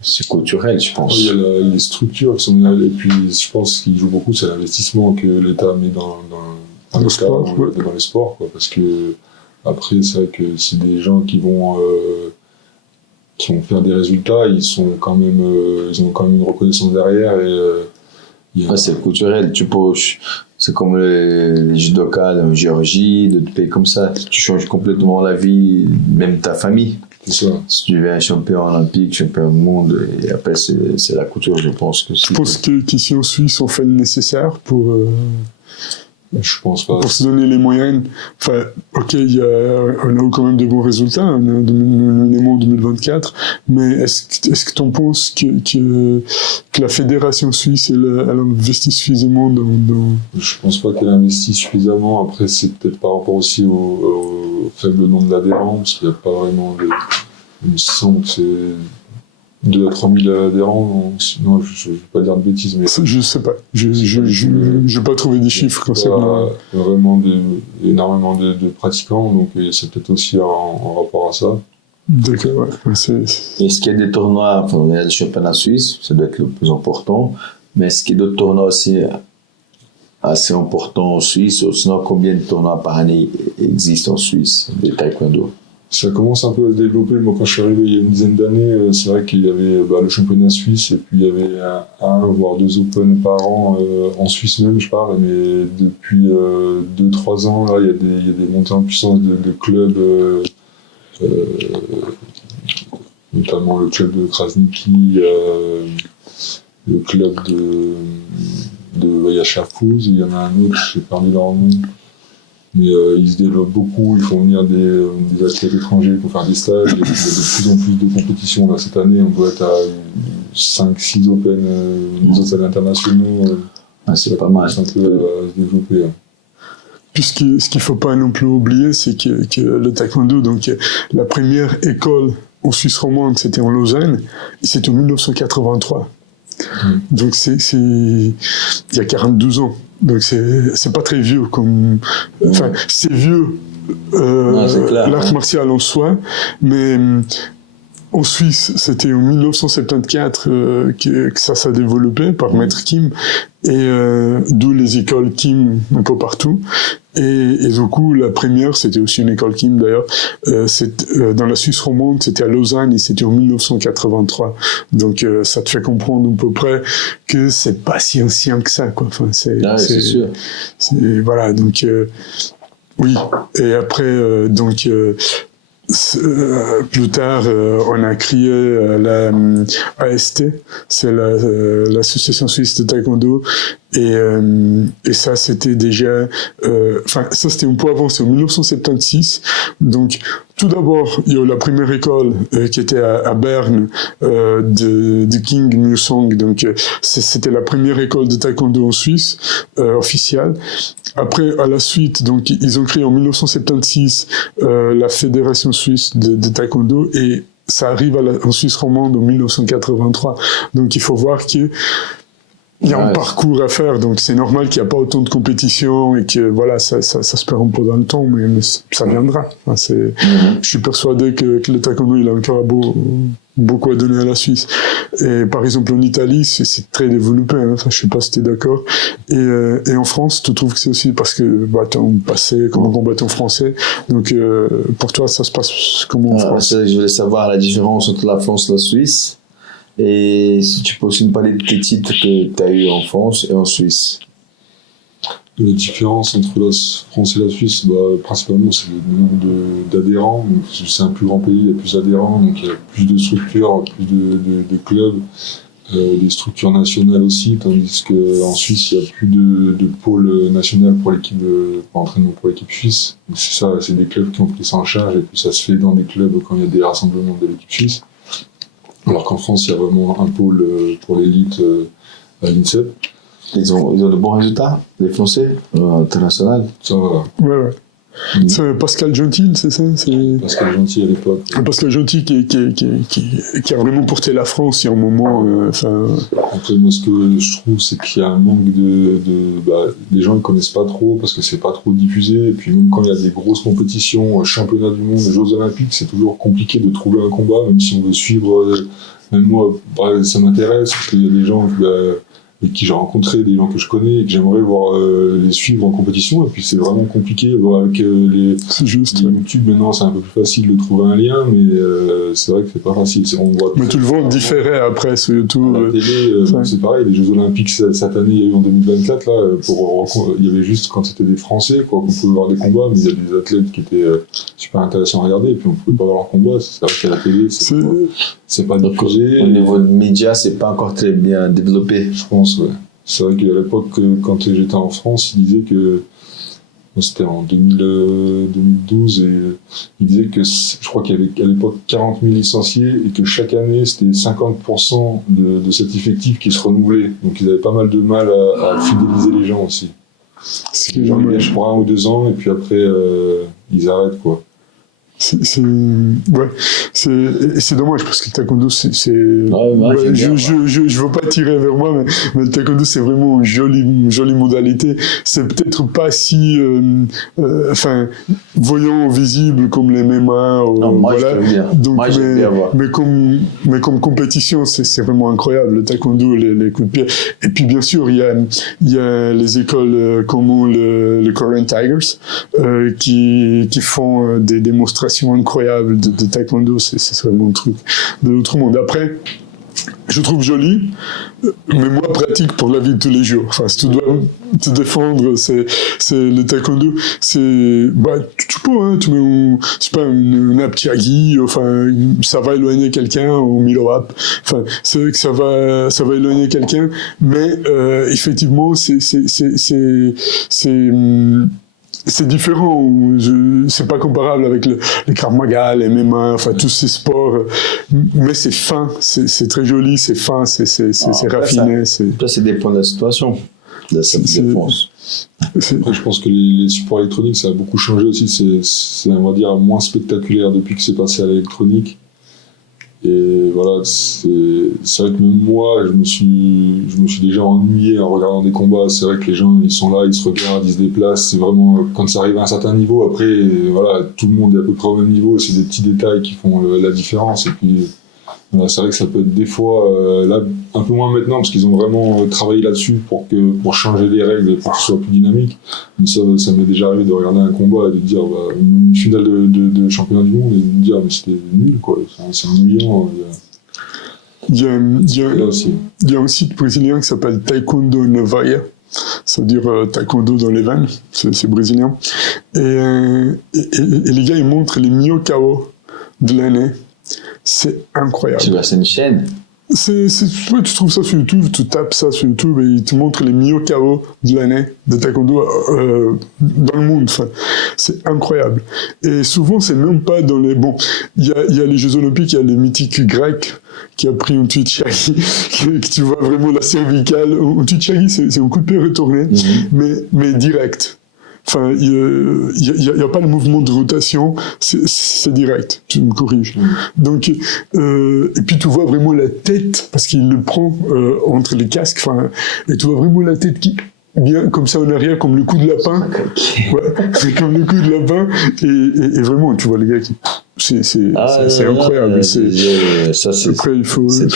C'est culturel, je pense. Il y a les structures qui sont là, et puis je pense qu'il joue beaucoup, c'est l'investissement que l'État met dans le sport, dans les sports, quoi, parce que après, c'est vrai que si des gens qui vont faire des résultats, ils ont quand même une reconnaissance derrière et c'est culturel, c'est comme les judokas en Géorgie, de pays comme ça, tu changes complètement la vie, même ta famille. C'est ça. Si tu deviens champion olympique, champion du monde, et après c'est la culture, je pense que je pense qu'ici en Suisse, on fait le nécessaire pour je pense pas. Pour se donner les moyens. Enfin, ok, on a eu quand même de bons résultats, on a en 2024, mais est-ce que tu penses que la fédération suisse, elle investit suffisamment dans... Je pense pas qu'elle investit suffisamment. Après, c'est peut-être par rapport aussi au faible nombre d'adhérents, parce qu'il n'y a pas vraiment il me semble que c'est 2 à 3 000 adhérents, non, je ne vais pas dire de bêtises, mais... Je sais pas, je n'ai pas trouvé des chiffres concernant... Vraiment énormément de pratiquants, donc c'est peut-être aussi en rapport à ça. D'accord, ouais. Est-ce qu'il y a des tournois, il y a le championnat suisse, ça doit être le plus important, mais est-ce qu'il y a d'autres tournois aussi assez importants en Suisse, sinon combien de tournois par année existent en Suisse, de taekwondo? Ça commence un peu à se développer. Moi, quand je suis arrivé il y a une dizaine d'années, c'est vrai qu'il y avait le championnat suisse et puis il y avait un voire 2 Open par an, en Suisse même, je parle, mais depuis 2-3 ans, là, il y a des montées en puissance de clubs notamment le club de Krasniki, le club de Yachafouz, il y en a un autre, j'ai perdu leur nom. Mais ils se développent beaucoup, ils font venir des athlètes étrangers pour faire des stages, il y a de plus en plus de compétitions. Là, cette année, on doit être à 5-6 Open, des Open internationaux. C'est pas mal. C'est un peu à se développer. Puis ce qu'il ne faut pas non plus oublier, c'est que le taekwondo, donc la première école en Suisse romande, c'était en Lausanne, et c'était en 1983. Donc il y a 42 ans. Donc c'est pas très vieux comme, enfin c'est vieux l'art martial en soi, mais en Suisse c'était en 1974 que ça s'est développé par Maître Kim, et d'où les écoles Kim un peu partout. Et du coup, la première, c'était aussi une école Kim d'ailleurs, dans la Suisse romande, c'était à Lausanne et c'était en 1983. Donc ça te fait comprendre à peu près que c'est pas si ancien que ça, quoi. Enfin, c'est sûr. Voilà, donc oui. Et après, plus tard, on a créé la AST, c'est l'association suisse de taekwondo, et ça c'était déjà, enfin ça c'était un peu avant, c'est en 1976. Donc tout d'abord il y a eu la première école qui était à Berne de King Musong, donc c'était la première école de taekwondo en Suisse officielle. Après, à la suite, donc, ils ont créé en 1976 la Fédération suisse de taekwondo, et ça arrive en Suisse romande en 1983. Donc, il faut voir qu'il y a un parcours à faire, donc c'est normal qu'il n'y a pas autant de compétitions et que voilà, ça se perd un peu dans le temps, mais ça viendra. Enfin, je suis persuadé que le taekwondo, il a encore beaucoup à donner à la Suisse. Et par exemple en Italie, c'est très développé, hein. Enfin, je sais pas si t'es d'accord. Et en France, tu trouves que c'est aussi parce que t'es un passé comme un combattant français. Donc pour toi, ça se passe comment en France? Je voulais savoir la différence entre la France et la Suisse. Et si tu peux aussi nous parler de tes titres que tu as eu en France et en Suisse. La différence entre la France et la Suisse, principalement, c'est le nombre d'adhérents. C'est un plus grand pays, il y a plus d'adhérents, donc il y a plus de structures, plus de clubs, des structures nationales aussi, tandis qu'en Suisse, il n'y a plus de pôle national pour l'équipe, pour entraînement pour l'équipe suisse. Donc c'est ça, c'est des clubs qui ont pris ça en charge, et puis ça se fait dans des clubs quand il y a des rassemblements de l'équipe suisse. Alors qu'en France, il y a vraiment un pôle pour l'élite à l'INSEP. Ils ont de bons résultats, les Français, international. Ça va. Ouais. C'est Pascal Gentil, c'est ça? Pascal Gentil à l'époque. Pascal Gentil qui a vraiment porté la France il y a un moment. Après, moi, ce que je trouve, c'est qu'il y a un manque les gens ne connaissent pas trop parce que c'est pas trop diffusé. Et puis même quand il y a des grosses compétitions, championnats du monde, Jeux Olympiques, c'est toujours compliqué de trouver un combat, même si on veut suivre. Même moi, ça m'intéresse parce qu'il y a des gens avec qui j'ai rencontré, des gens que je connais et que j'aimerais voir les suivre en compétition, et puis c'est vraiment compliqué. Avec les YouTube maintenant, c'est un peu plus facile de trouver un lien, mais c'est vrai que c'est pas facile. Mais tu le vois différé après sur YouTube. À la télé, c'est pareil, les Jeux Olympiques cette année, il y a eu en 2024, là, il y avait juste quand c'était des Français, quoi, qu'on pouvait voir des combats, mais il y a des athlètes qui étaient super intéressants à regarder, et puis on pouvait pas voir leurs combats. C'est vrai qu'à la télé, c'est pas diffusé. Au niveau de médias, c'est pas encore très bien développé, je pense. Ouais. C'est vrai qu'à l'époque, quand j'étais en France, il disait que c'était en 2012, et il disait que je crois qu'il y avait à l'époque 40 000 licenciés et que chaque année c'était 50% de cet effectif qui se renouvelait. Donc ils avaient pas mal de mal à fidéliser les gens aussi. Les gens viennent pour 1 ou 2 ans et puis après ils arrêtent, quoi. C'est dommage parce que le taekwondo je veux pas tirer vers moi, mais le taekwondo c'est vraiment une jolie modalité. C'est peut-être pas si voyant, visible comme les MMA mais comme compétition c'est vraiment incroyable, le taekwondo, les coups de pied. Et puis bien sûr il y a les écoles comme le Korean Tigers qui font des démonstrations incroyable de taekwondo, c'est vraiment un truc de l'autre monde. Après, je trouve joli, mais moins pratique pour la vie de tous les jours. Enfin, si tu dois te défendre, c'est le taekwondo, tu peux, hein, tu mets c'est pas une aptiagi, enfin, ça va éloigner quelqu'un, ou milorap, enfin, c'est vrai que ça va éloigner quelqu'un, mais, effectivement, c'est différent, c'est pas comparable avec les Krav Maga, les MMA, enfin tous ces sports, mais c'est fin, c'est très joli, c'est fin, c'est raffiné. Ça, c'est des points de la situation, de cette défense. Après, je pense que les supports électroniques, ça a beaucoup changé aussi, c'est on va dire, moins spectaculaire depuis que c'est passé à l'électronique. Et voilà, c'est vrai que même moi, je me suis déjà ennuyé en regardant des combats. C'est vrai que les gens, ils sont là, ils se regardent, ils se déplacent. C'est vraiment, quand ça arrive à un certain niveau, après, voilà, tout le monde est à peu près au même niveau. C'est des petits détails qui font la différence. Et puis, voilà, c'est vrai que ça peut être des fois, là, un peu moins maintenant, parce qu'ils ont vraiment travaillé là-dessus pour changer les règles, pour que ce soit plus dynamique. Mais ça m'est déjà arrivé de regarder un combat et de dire, une finale de championnat du monde, et de me dire, mais c'était nul, quoi. C'est ennuyant. Il y a un site brésilien qui s'appelle Taekwondo Novaia. Ça veut dire taekwondo dans les veines, c'est brésilien. Et les gars, ils montrent les Miyokao de l'année. C'est incroyable. C'est une chaîne. Ouais, tu trouves ça sur YouTube, tu tapes ça sur YouTube et ils te montrent les Miyokao de l'année de taekwondo dans le monde. Enfin, c'est incroyable. Et souvent, c'est même pas dans les... Bon, il y a les Jeux Olympiques, il y a les mythiques grecs qui a pris un tuichagi, que tu vois vraiment la cervicale. Un tuichagi, c'est un coup de pied retourné, mais direct. Enfin, il y a pas le mouvement de rotation, c'est direct, tu me corriges. Donc, et puis tu vois vraiment la tête, parce qu'il le prend entre les casques, enfin, et tu vois vraiment la tête qui vient comme ça en arrière, comme le coup de lapin. Ouais, c'est comme le coup de lapin, et vraiment, tu vois les gars qui... C'est incroyable. Après, il faut ouais,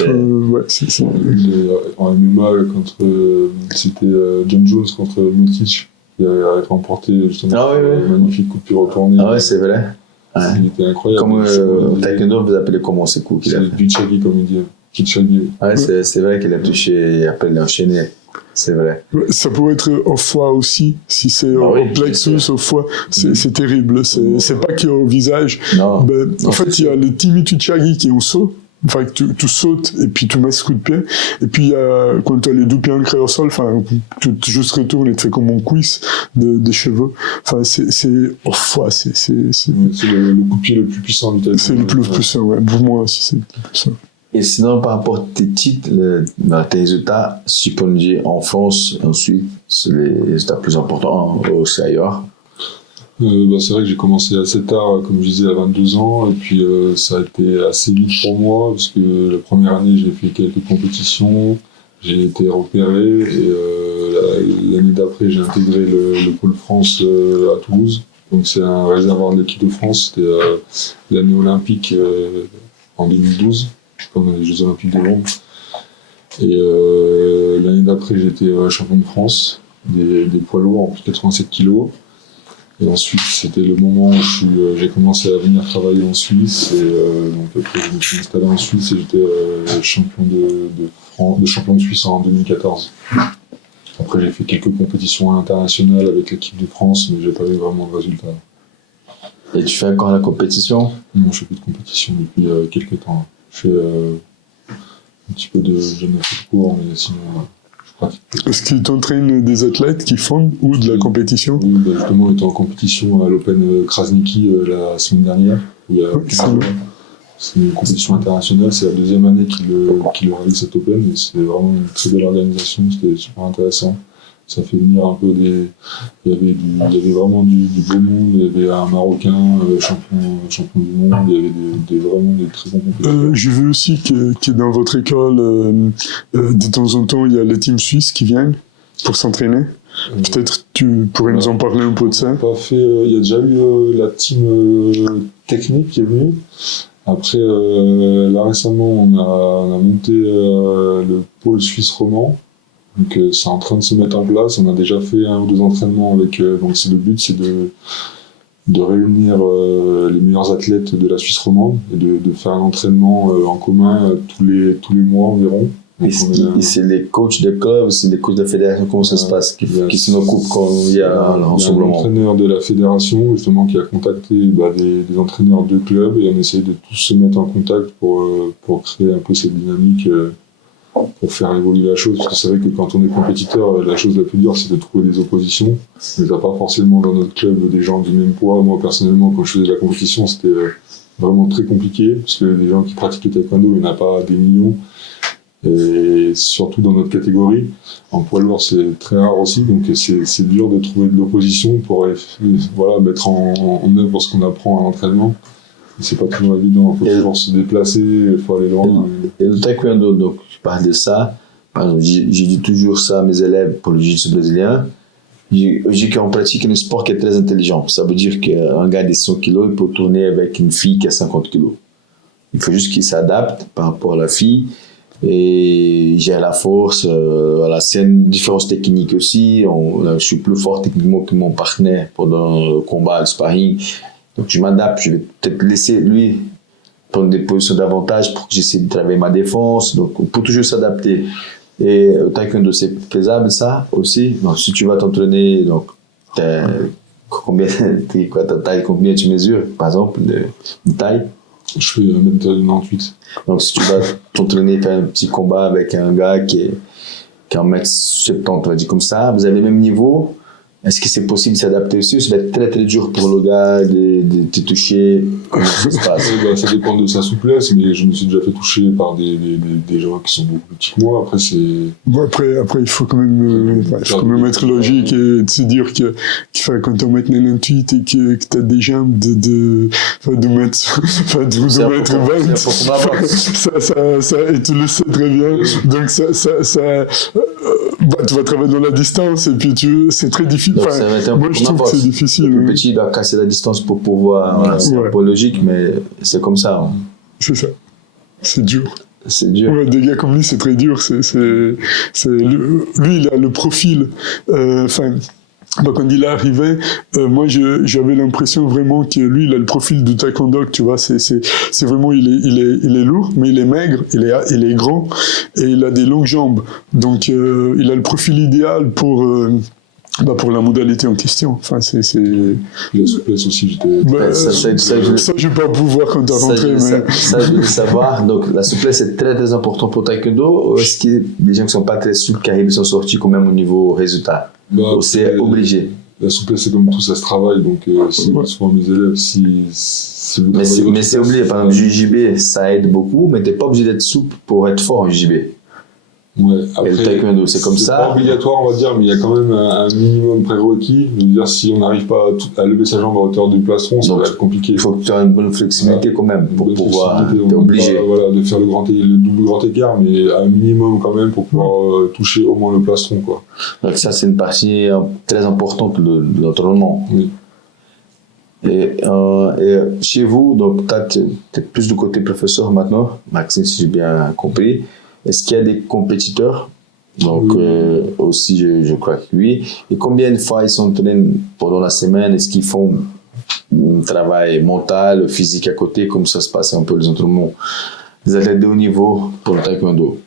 en MMA, c'était John Jones contre Miocic, qui a remporté justement un magnifique coup de pied retourné. Ah ouais, c'est vrai. Ouais. Il était incroyable. Comme taekwondo, vous appelez comment ces coups qu'il a fait? C'est Bichagi, comme il dit. Kichagi. Ouais, c'est vrai qu'il a touché, il appelle l'enchaîné. C'est vrai. Ça pourrait être au foie aussi, si c'est au plexus, au foie, c'est terrible. C'est pas qu'au visage. Non. En fait, il y a le Timi Tuchagi qui est en saut. Enfin, tu sautes et puis tu mets ce coup de pied. Et puis, quand tu as les deux pieds ancrés au sol, enfin, tu juste retournes et tu fais comme un quiz de cheveux. Enfin, c'est au foie, c'est le coup de pied le plus puissant du taekwondo. C'est le plus puissant, ouais. Pour moi aussi, c'est le plus puissant. Et sinon, par rapport à tes titres, tes résultats, si tu peux nous dire en France, ensuite, c'est les résultats plus importants aussi ailleurs. C'est vrai que j'ai commencé assez tard, comme je disais, à 22 ans, et puis ça a été assez vite pour moi, parce que la première année, j'ai fait quelques compétitions, j'ai été repéré, et l'année d'après, j'ai intégré le pôle France à Toulouse. Donc c'est un réservoir de l'équipe de France, c'était l'année olympique en 2012. Comme les Jeux Olympiques de Londres. Et l'année d'après, j'étais champion de France des poids lourds en plus de 87 kilos. Et ensuite, c'était le moment où j'ai commencé à venir travailler en Suisse. Et donc après, je me suis installé en Suisse et j'étais champion de Suisse en 2014. Après, j'ai fait quelques compétitions internationales avec l'équipe de France, mais j'ai pas eu vraiment de résultats. Et tu fais encore la compétition? Non, je fais plus de compétition depuis quelques temps. Je fais un petit peu de gymnastique court, mais sinon, je pratique. Est-ce qu'ils t'entraînent des athlètes qui font ou de la compétition? Oui, justement, on était en compétition à l'Open Krasniki la semaine dernière. C'est une compétition internationale, c'est la deuxième année qu'il réalise cet Open, et c'est vraiment une très belle organisation, c'était super intéressant. Ça fait venir un peu il y avait vraiment du beau monde, il y avait un Marocain, champion du monde, il y avait vraiment des très bons compétiteurs. J'ai vu aussi que dans votre école, de temps en temps, il y a les teams suisses qui viennent pour s'entraîner. Peut-être tu pourrais nous en parler un peu de ça. Il y a déjà eu la team technique qui est venue. Après, là récemment, on a monté le pôle suisse roman. Donc c'est en train de se mettre en place. On a déjà fait 1 ou 2 entraînements avec. Donc le but, c'est de réunir les meilleurs athlètes de la Suisse romande et de faire un entraînement en commun tous les mois environ. Et c'est les coachs de club, c'est les coachs de la fédération, comment ça se passe, qui s'en occupent quand il y a un rassemblement? Il y a un entraîneur de la fédération justement qui a contacté des entraîneurs de club et on essaye de tous se mettre en contact pour créer un peu cette dynamique, pour faire évoluer la chose. Parce que c'est vrai que quand on est compétiteur, la chose la plus dure c'est de trouver des oppositions. Mais t'as pas forcément dans notre club des gens du même poids. Moi personnellement, quand je faisais de la compétition, c'était vraiment très compliqué parce que les gens qui pratiquent le taekwondo, il n'y en a pas des millions. Et surtout dans notre catégorie, en poids lourd c'est très rare aussi, donc c'est dur de trouver de l'opposition pour mettre en œuvre ce qu'on apprend à l'entraînement. C'est pas toujours évident, il faut toujours se déplacer, il faut aller loin. Et le taekwondo, donc je parle de ça, par exemple, j'ai dit toujours ça à mes élèves pour le jiu-jitsu brésilien, je dis qu'on pratique un sport qui est très intelligent. Ça veut dire qu'un gars de 100 kg, il peut tourner avec une fille qui a 50 kg. Il faut juste qu'il s'adapte par rapport à la fille. Et j'ai la force, voilà, c'est une différence technique aussi. Je suis plus fort techniquement que mon partenaire pendant le combat, le sparring. Donc je m'adapte, je vais peut-être laisser lui prendre des positions d'avantage pour que j'essaie de travailler ma défense. Donc on peut toujours s'adapter. Et au taekwondo, c'est faisable ça aussi. Donc si tu vas t'entraîner, donc combien ta taille, combien tu mesures par exemple de taille? Je fais 1m98. Donc si tu vas t'entraîner, faire un petit combat avec un gars qui est 1m70, on va dire comme ça, vous avez le même niveau, est-ce que c'est possible de s'adapter aussi ou ça va être très très dur pour le gars de te toucher? Comment ça se passe? Ça dépend de sa souplesse, mais je me suis déjà fait toucher par des gens qui sont beaucoup plus petits que moi. Après, c'est... Bon, après, il faut quand même être logique et se dire que quand t'es 1m98 et que t'as des jambes de 2m20, ça, et tu le sais très bien. Donc tu vas travailler dans la distance et puis c'est très difficile. Donc, ça va être moi, je trouve que c'est difficile. Le plus petit doit casser la distance pour pouvoir. Voilà, c'est un peu logique, mais c'est comme ça. Hein. C'est ça. C'est dur. C'est dur. Ouais, des gars comme lui, c'est très dur. Lui, il a le profil. Quand il est arrivé, moi, j'avais l'impression vraiment que lui, il a le profil du taekwondo, tu vois. C'est vraiment, il est lourd, mais il est maigre, il est grand et il a des longues jambes. Donc, il a le profil idéal pour la modalité en question. Enfin, la souplesse aussi, ça, je vais pas pouvoir quand t'as rentré, mais... Ça, je veux savoir. Donc, la souplesse est très, très importante pour taekwondo. Est-ce qu'il y a des gens qui sont pas très souples, qui arrivent, sont sortis quand même au niveau résultat? C'est obligé. La souplesse, c'est comme tout, ça se travaille. Donc, souvent mes élèves, si vous mais c'est obligé. Par exemple, JJB, ça aide beaucoup, mais t'es pas obligé d'être souple pour être fort en JJB. Ouais, après, et le taekwondo, c'est comme ça. C'est pas obligatoire, on va dire, mais il y a quand même un minimum prérequis. Je veux dire, si on n'arrive pas à lever sa jambe à hauteur du plastron, ça va être compliqué. Il faut que tu aies une bonne flexibilité quand même pour pouvoir. T'es obligé. De faire le double grand écart, mais à un minimum quand même pour pouvoir toucher au moins le plastron, quoi. Donc ça, c'est une partie très importante de l'entraînement. Oui. Et chez vous, donc t'es plus du côté professeur maintenant, Maxime, si j'ai bien compris. Est-ce qu'il y a des compétiteurs? Donc, aussi, je crois que oui. Et combien de fois ils s'entraînent pendant la semaine? Est-ce qu'ils font un travail mental, physique à côté? Comme ça se passe un peu les entraînements des athlètes de haut niveau pour le taekwondo?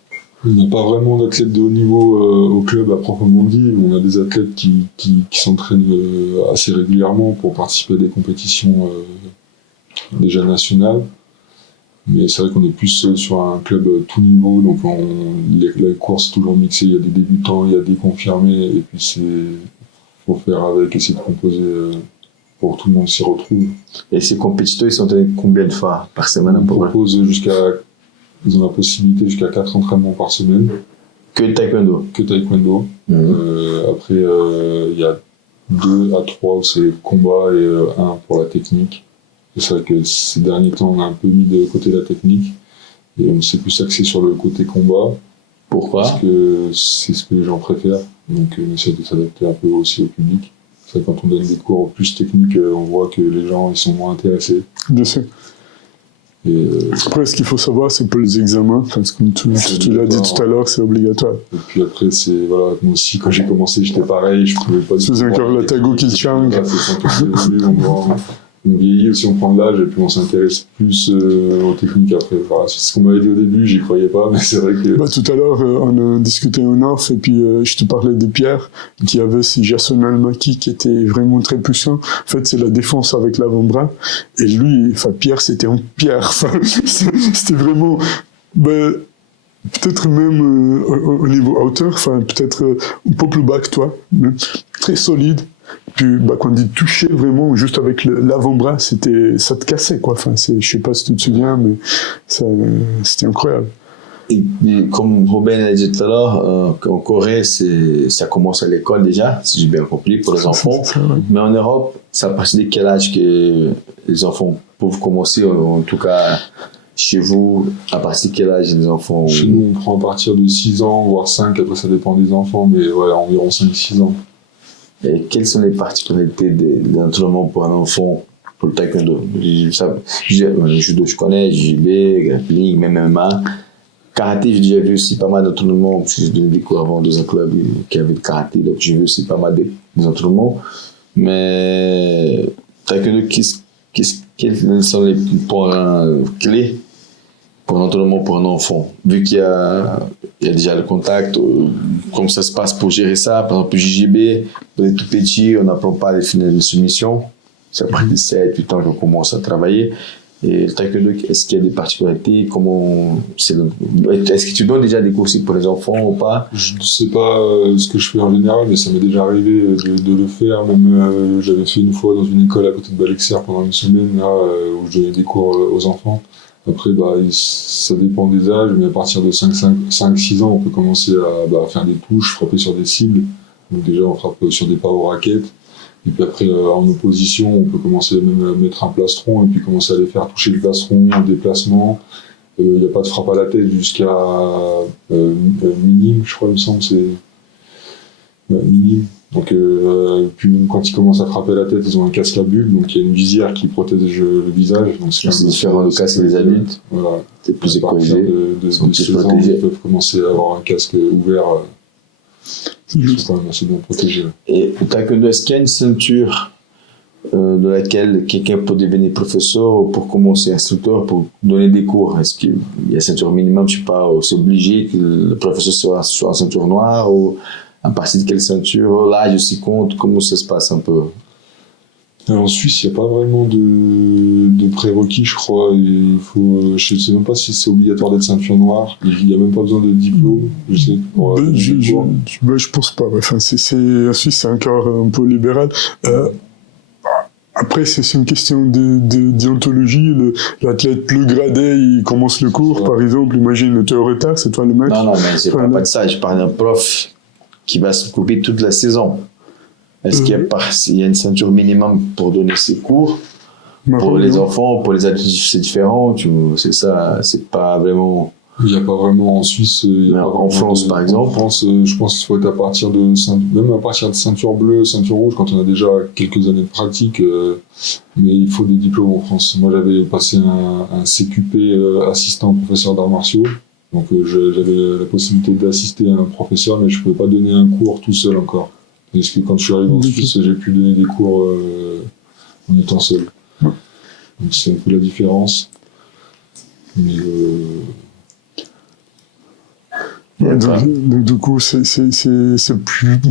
Il n'y a pas vraiment d'athlètes de haut niveau au club à proprement dit. On a des athlètes qui s'entraînent assez régulièrement pour participer à des compétitions déjà nationales. Mais c'est vrai qu'on est plus sur un club tout niveau, donc la course est toujours mixée, il y a des débutants, il y a des confirmés, et puis faut faire avec, essayer de composer pour que tout le monde s'y retrouve. Et ces compétiteurs, ils s'entraînent combien de fois par semaine? Ils ont la possibilité jusqu'à 4 entraînements par semaine. Que taekwondo? Que taekwondo. Après, il y a 2 à 3 où c'est combat et 1 pour la technique. C'est vrai que ces derniers temps, on a un peu mis de côté la technique et on s'est plus axé sur le côté combat. Pourquoi? Parce que c'est ce que les gens préfèrent. Donc on essaie de s'adapter un peu aussi au public. C'est vrai que quand on donne des cours plus techniques, on voit que les gens ils sont moins intéressés. Bien sûr. Et, Après, ce qu'il faut savoir, c'est pour les examens, parce que comme tu l'as dit tout à l'heure, c'est obligatoire. et puis après, voilà, moi aussi, quand j'ai commencé, j'étais pareil, je pouvais pas... Tu faisais encore la tago qui chang. C'est quand on vieillit aussi, on prend de l'âge, et puis on s'intéresse plus aux techniques après. Voilà, c'est ce qu'on m'avait dit au début, j'y croyais pas, mais c'est vrai que... Bah, tout à l'heure, on a discuté en off, et puis je te parlais de Pierre, qui avait ce Jason Almaki qui était vraiment très puissant. En fait, c'est la défense avec l'avant-bras. Et lui, enfin, Pierre, c'était un Pierre. Enfin, c'était vraiment... Ben, peut-être même au niveau hauteur, enfin, peut-être un peu plus bas que toi, mais très solide. Puis, bah, quand on dit toucher vraiment, juste avec l'avant-bras, ça te cassait, quoi. Enfin, je sais pas si tu te souviens, mais c'était incroyable. Et comme Robin a dit tout à l'heure, en Corée, ça commence à l'école déjà, si j'ai bien compris, pour les enfants. C'est vrai. Mais en Europe, c'est à partir de quel âge que les enfants peuvent commencer, en tout cas chez vous, à partir de quel âge les enfants... Chez nous, on prend à partir de 6 ans, voire 5, après ça dépend des enfants, mais ouais, environ 5-6 ans. Et quelles sont les particularités de l'entraînement pour un enfant, pour le taekwondo? Le judo, je connais, JB, grappling, même MMA. Karaté, j'ai déjà vu aussi pas mal d'entraînements, parce que j'ai donné des cours avant dans un club qui avait de karaté, donc j'ai vu aussi pas mal des entraînements. Mais taekwondo, quels sont les points clés pour l'entraînement pour un enfant? Vu qu'il y a déjà le contact, comment ça se passe pour gérer ça? Par exemple, JJB, on est tout petit, on n'apprend pas à définir les soumissions. C'est après 7-8 ans qu'on commence à travailler. Et le taekwondo, est-ce qu'il y a des particularités? Est-ce que tu donnes déjà des cours aussi pour les enfants ou pas? Je ne sais pas ce que je fais en général, mais ça m'est déjà arrivé de le faire. Même j'avais fait une fois dans une école à côté de Balexer pendant une semaine, là, où je donnais des cours aux enfants. Après, ça dépend des âges, mais à partir de 5-6 ans, on peut commencer à faire des touches, frapper sur des cibles. Donc déjà, on frappe sur des power rackets. Et puis après, en opposition, on peut commencer même à mettre un plastron et puis commencer à les faire toucher le plastron, en déplacement. Il n'y a pas de frappe à la tête jusqu'à minime, je crois, il me semble, c'est minime. Donc, puis même quand ils commencent à frapper la tête, ils ont un casque à bulles, donc il y a une visière qui protège le visage. Donc c'est différent du casque des adultes. Voilà. C'est plus écologique. De 16 ans, ils peuvent commencer à avoir un casque ouvert. Ils sont quand même assez bien protégés. Et au taekwondo, est-ce qu'il y a une ceinture de laquelle quelqu'un peut devenir professeur ou pour commencer instructeur, pour donner des cours? Est-ce qu'il y a ceinture minimum, je sais pas, c'est obligé que le professeur soit en ceinture noire ou à partir de quelle ceinture? L'âge aussi compte, comment ça se passe un peu? En Suisse, il n'y a pas vraiment de prérequis, je crois. Je ne sais même pas si c'est obligatoire d'être ceinture noire. Il n'y a même pas besoin de diplôme, je sais. Je pense pas. Enfin, en Suisse, c'est encore un peu libéral. Après, c'est une question de déontologie. L'athlète plus gradé, il commence le cours, par exemple. Imagine, tu es en retard, c'est toi le maître. Non, mais c'est pas de ça. Je parle d'un prof qui va s'occuper toute la saison. Est-ce qu'il y a une ceinture minimum pour donner ses cours? Pour les enfants, pour les adultes, c'est différent. C'est ça, c'est pas vraiment... Il n'y a pas vraiment en Suisse. En France, par exemple. En France, je pense qu'il faut être même à partir de ceinture bleue, ceinture rouge, quand on a déjà quelques années de pratique. Mais il faut des diplômes en France. Moi, j'avais passé un CQP assistant professeur d'arts martiaux. Donc, j'avais la possibilité d'assister à un professeur, mais je ne pouvais pas donner un cours tout seul encore. Parce que quand je suis arrivé en Suisse, j'ai pu donner des cours en étant seul. Donc, c'est un peu la différence. Mais donc, du coup, c'est un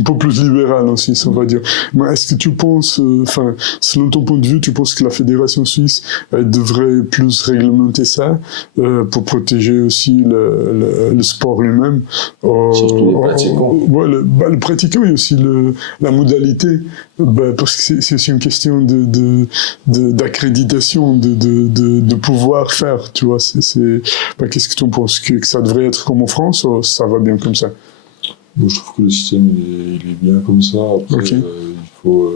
peu plus libéral aussi, on va dire. Mais est-ce que tu penses, selon ton point de vue, tu penses que la fédération suisse devrait plus réglementer ça pour protéger aussi le sport lui-même? Surtout les pratiquants. Le pratiquant et aussi la modalité, parce que c'est aussi une question d'accréditation, de pouvoir faire, tu vois. Qu'est-ce que tu en penses? Que ça devrait être comme en France ou ça va bien comme ça? Moi, je trouve que le système il est bien comme ça. Après, il faut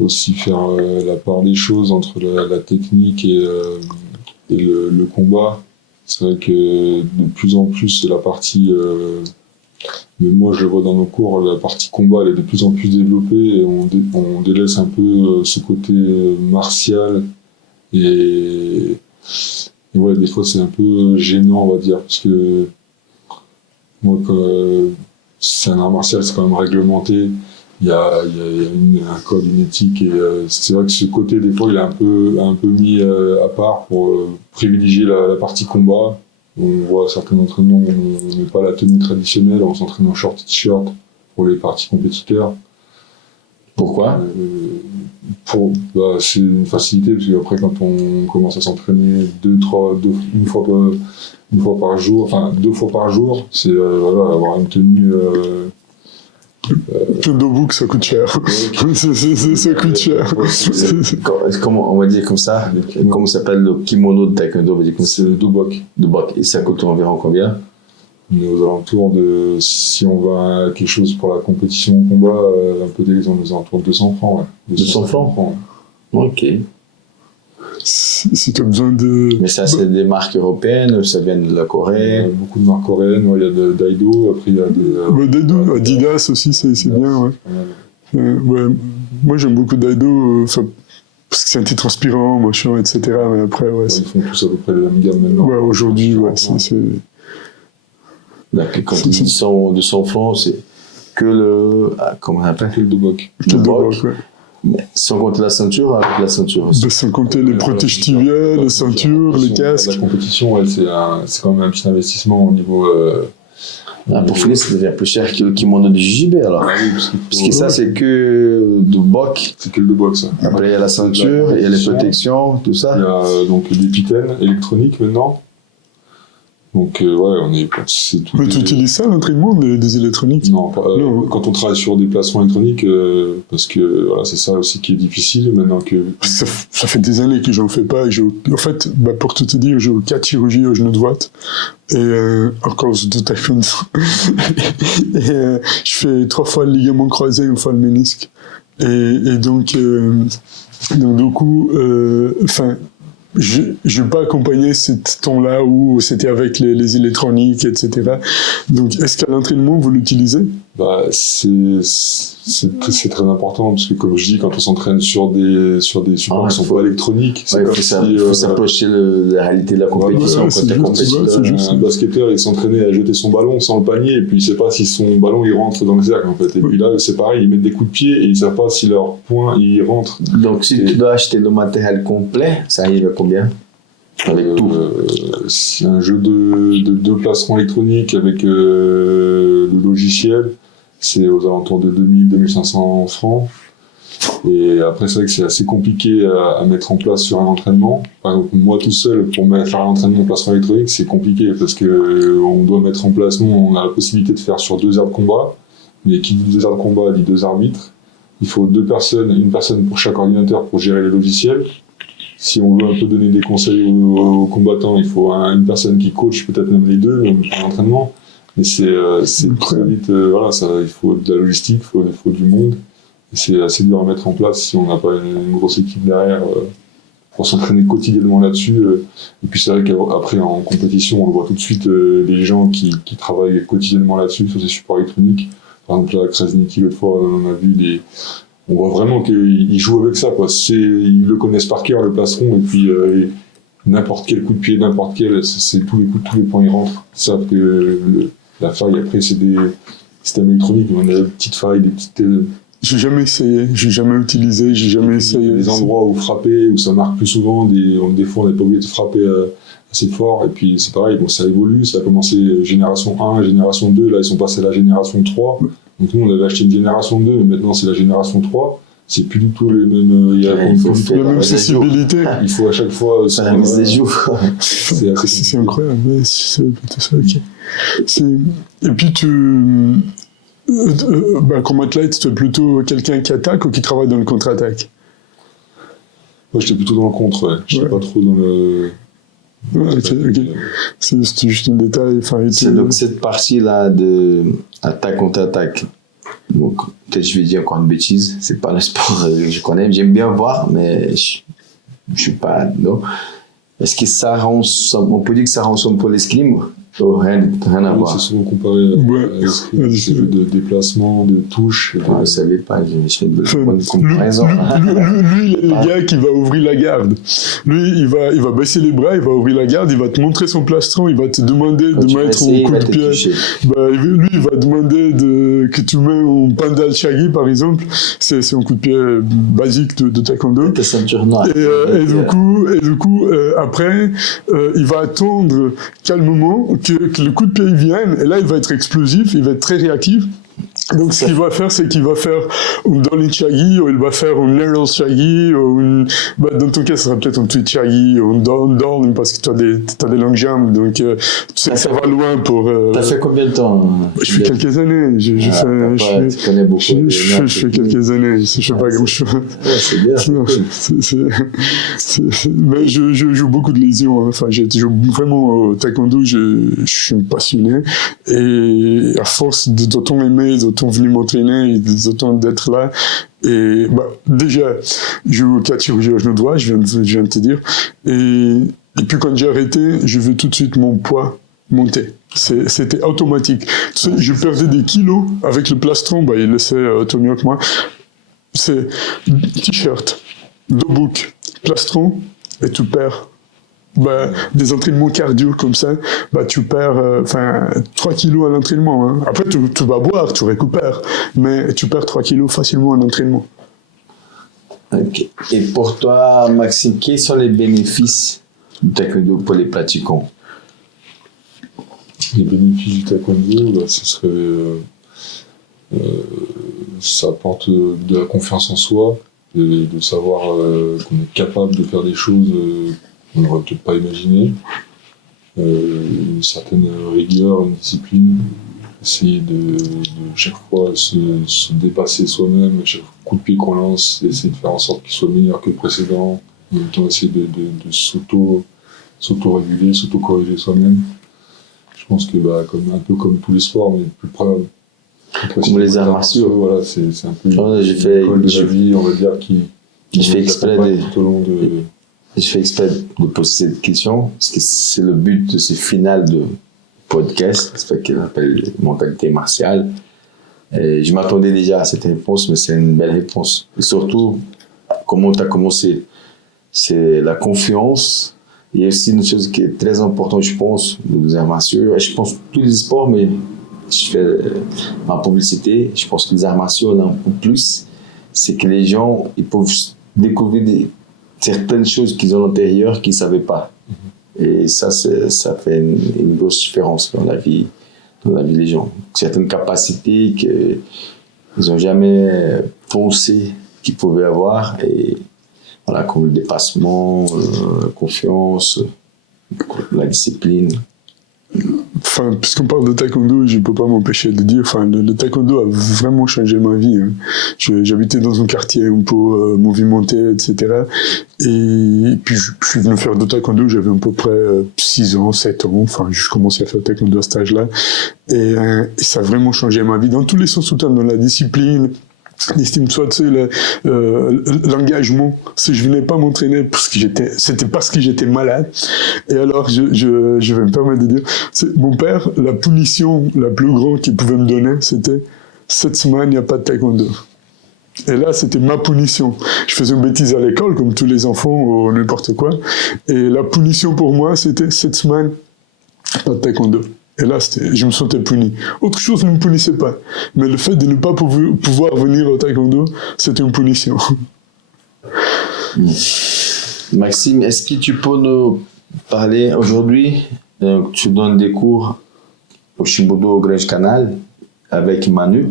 aussi faire la part des choses entre la technique et le combat. C'est vrai que de plus en plus, la partie... mais moi, je le vois dans nos cours, la partie combat, elle est de plus en plus développée et on délaisse un peu ce côté martial et Et ouais, des fois, c'est un peu gênant, on va dire, parce que moi, c'est un art martial, c'est quand même réglementé. Il y a un code, une éthique, et c'est vrai que ce côté, des fois, il est un peu mis à part pour privilégier la partie combat. On voit certains entraînements où on met pas la tenue traditionnelle, on s'entraîne en short et t-shirt pour les parties compétiteurs. Pourquoi? C'est une facilité, parce qu'après, quand on commence à s'entraîner une fois par jour, enfin 2 fois par jour, c'est voilà, avoir une tenue. Taekwondo, ça coûte cher. Ça coûte cher. Comment on va dire comme ça? Comment s'appelle le kimono de taekwondo? On va dire comme ça. C'est le dobok. Dobok. Et ça coûte environ combien? On est aux alentours de, si on va à quelque chose pour la compétition au combat, un peu des, on est aux alentours de 200 francs. Ouais. 200 francs. Ouais. Ok. Si tu as besoin de. Mais ça, c'est des marques européennes, ça vient de la Corée. Beaucoup de marques coréennes, il y a de Daido, après il y a des. Daido, Adidas aussi, c'est bien, ouais. Ouais. Moi, j'aime beaucoup Daido, parce que c'est anti-transpirant, machin, etc. Mais après, ouais. Ils font tous à peu près la même gamme maintenant. Ouais, aujourd'hui, ouais, c'est. Quand ils disent 200 francs, c'est que le. Comment on appelle? Que le dobok. Le dobok, ouais. Sans compter la ceinture, avec la ceinture aussi. Sans compter les protèges tibiales, les ceintures, les casques. La compétition, ouais, c'est quand même un petit investissement au niveau. Pour finir, ça devient plus cher que le kimono du JB alors. Ah oui, parce que ça, c'est que du bok. C'est que le dobok, ça. Après, il y a la ceinture, il y a les protections, tout ça. Il y a donc des pitaines électroniques maintenant. Donc, c'est tout. Mais tu utilises ça à l'entraînement des électroniques? Non, quand on travaille sur des placements électroniques, parce que voilà, c'est ça aussi qui est difficile maintenant que. Ça fait des années que j'en fais pas. En fait, pour tout te dire, j'ai 4 chirurgies au genou droite et à cause de taekwondo. Et je fais 3 fois le ligament croisé, 1 fois le ménisque. Et donc du coup, je n'ai pas accompagné ce temps-là où c'était avec les électroniques, etc. Donc, est-ce qu'à l'entraînement, vous l'utilisez? C'est très important, parce que comme je dis, quand on s'entraîne sur des supports qui ne sont pas électroniques, c'est comme il faut s'approcher de la réalité de la compétition. Un basketteur, il s'entraînait à jeter son ballon sans le panier, et puis il ne sait pas si son ballon il rentre dans le cercle, en fait. Et puis là, c'est pareil, ils mettent des coups de pied et ils ne savent pas si leur point il rentre. Donc, si tu dois acheter le matériel complet, ça arrive à combien? Avec tout. C'est un jeu de placement électronique avec le logiciel, c'est aux alentours de 2000-2500 francs. Et après, c'est vrai que c'est assez compliqué à mettre en place sur un entraînement. Par exemple, moi tout seul, pour faire un entraînement placement électronique, c'est compliqué parce que on doit mettre en place, nous, on a la possibilité de faire sur 2 aires de combat. Mais qui dit 2 aires de combat dit 2 arbitres. Il faut 2 personnes, une personne pour chaque ordinateur pour gérer les logiciels. Si on veut un peu donner des conseils aux combattants, il faut une personne qui coach, peut-être même les 2, même pour l'entraînement. Mais c'est très vite, il faut de la logistique, il faut du monde. Et c'est assez dur à mettre en place si on n'a pas une grosse équipe derrière pour s'entraîner quotidiennement là-dessus. Et puis c'est vrai qu'après, en compétition, on voit tout de suite les gens qui travaillent quotidiennement là-dessus, sur ces supports électroniques. Par exemple, là, Krasniki, l'autre fois, on a vu on voit vraiment qu'ils jouent avec ça, quoi. Ils le connaissent par cœur, le plastron, et puis n'importe quel coup de pied, c'est tous les coups, tous les points ils rentrent. Ils savent que la faille, après, c'est des systèmes électroniques, on a des petites failles, des petites. J'ai jamais essayé, j'ai jamais utilisé, j'ai jamais essayé. Il y a des endroits où frapper, où ça marque plus souvent, des fois on n'est pas obligé de frapper assez fort, et puis c'est pareil, bon, ça évolue, ça a commencé génération 1, génération 2, là ils sont passés à la génération 3. Donc nous on avait acheté une génération 2, mais maintenant c'est la génération 3. C'est plus du tout les mêmes. Il y a la même sensibilité. Il faut à chaque fois. Ça la mise des jours. C'est incroyable, mais c'est plutôt ça, ok. Et puis comme athlète, tu es plutôt quelqu'un qui attaque ou qui travaille dans le contre-attaque? Moi j'étais plutôt dans le contre, ouais. Je n'étais pas trop dans le. Ouais, ok. C'est juste un détail. C'est donc cette partie-là de attaque contre attaque. Donc, peut-être je vais dire encore une bêtise. C'est pas le sport que je connais. J'aime bien voir, mais je suis pas. Non. Est-ce que ça rend, on peut dire que ça ressemble un peu l'escrime? Oh, rien à Oui, voir. c'est souvent comparé à l'escrime. C'est de déplacement, de touche. Je ne savais pas, j'ai fait une Enfin, bonne comparaison. lui, il est le gars qui va ouvrir la garde. Lui, il va baisser les bras, il va ouvrir la garde, il va te montrer son plastron, il va te demander Quand de tu vas mettre essayer, un coup il va de te pied. toucher. Lui, il va demander que tu mets un pandal shaggy, par exemple. C'est un coup de pied basique de taekwondo. Ta ceinture noire. Et du coup, après, il va attendre calmement que le coup de pied il vienne, et là, il va être explosif, il va être très réactif. Donc, ce qu'il va faire, c'est qu'il va faire un dolly shaggy, ou il va faire un lateral shaggy, ou dans ton cas, ça sera peut-être un tweet shaggy, ou un down, parce que tu as des longues jambes, donc tu sais que ça va loin pour... T'as fait combien de temps? Je fais quelques années. Tu connais beaucoup. Je fais quelques années. Je fais pas grand-chose. Ouais, c'est bien. Non, mais je joue beaucoup de lésions. Hein. Enfin, je joue vraiment au taekwondo. Je suis passionné. Et à force d'autant aimer, d'autant venir m'entraîner, d'autant d'être là. Et déjà, je joue au 4 chirurgie au genou droit, je viens de te dire. Et puis quand j'ai arrêté, je veux tout de suite mon poids monter. C'était automatique. Tu sais, je perdais des kilos avec le plastron, il le sait autant mieux que moi. C'est t-shirt, dos book, plastron, et tu perds. Des entraînements cardio comme ça, tu perds 3 kilos à l'entraînement. Hein. Après, tu vas boire, tu récupères, mais tu perds 3 kilos facilement en entraînement. Okay. Et pour toi, Maxime, quels sont les bénéfices du taekwondo pour les pratiquants? Les bénéfices du taekwondo, ce serait... ça apporte de la confiance en soi, de savoir qu'on est capable de faire des choses qu'on n'aurait peut-être pas imaginées, une certaine rigueur, une discipline, essayer de chaque fois se dépasser soi-même, chaque coup de pied qu'on lance, essayer de faire en sorte qu'il soit meilleur que le précédent, en même temps essayer de s'auto-réguler, s'auto-corriger soi-même. Je pense que un peu comme tous les sports, mais plus près. Comme les arts martiaux. Voilà, c'est un peu j'ai fait l'école de la vie, on va dire, je fais exprès tout au long de... Je fais exprès de poser cette question, parce que c'est le but de ce final de podcast, c'est ce qu'on appelle mentalité martiale. Et je m'attendais déjà à cette réponse, mais c'est une belle réponse. Et surtout, comment tu as commencé, c'est la confiance. Il y a aussi une chose qui est très importante, je pense, des arts martiaux. Je pense tous les sports, mais je fais ma publicité. Je pense que les arts martiaux, un peu plus, c'est que les gens ils peuvent découvrir certaines choses qu'ils ont à l'intérieur qu'ils ne savaient pas. Et ça fait une grosse différence dans la vie des gens. Certaines capacités qu'ils n'ont jamais pensé qu'ils pouvaient avoir, et voilà, comme le dépassement, la confiance, la discipline. Enfin, puisqu'on parle de taekwondo, je ne peux pas m'empêcher de dire, le taekwondo a vraiment changé ma vie. Hein. J'habitais dans un quartier un peu movimenté, etc. Et puis, je suis venu faire de taekwondo, j'avais à peu près 6 ans, 7 ans. Enfin, je commençais à faire taekwondo à cet âge-là. Et ça a vraiment changé ma vie dans tous les sens, autant dans la discipline, l'estime de soi, tu sais, l'engagement. Si je venais pas m'entraîner c'était parce que j'étais malade. Et alors, je vais me permettre de dire, mon père, la punition la plus grande qu'il pouvait me donner, c'était 7 semaines, il n'y a pas de taekwondo. Et là, c'était ma punition. Je faisais une bêtise à l'école, comme tous les enfants, ou n'importe quoi. Et la punition pour moi, c'était 7 semaines, pas de taekwondo. Et là, je me sentais puni. Autre chose ne me punissait pas. Mais le fait de ne pas pouvoir venir au taekwondo, c'était une punition. Maxime, est-ce que tu peux nous parler aujourd'hui? Tu donnes des cours au Chimbodo au Grange Canal avec Manu.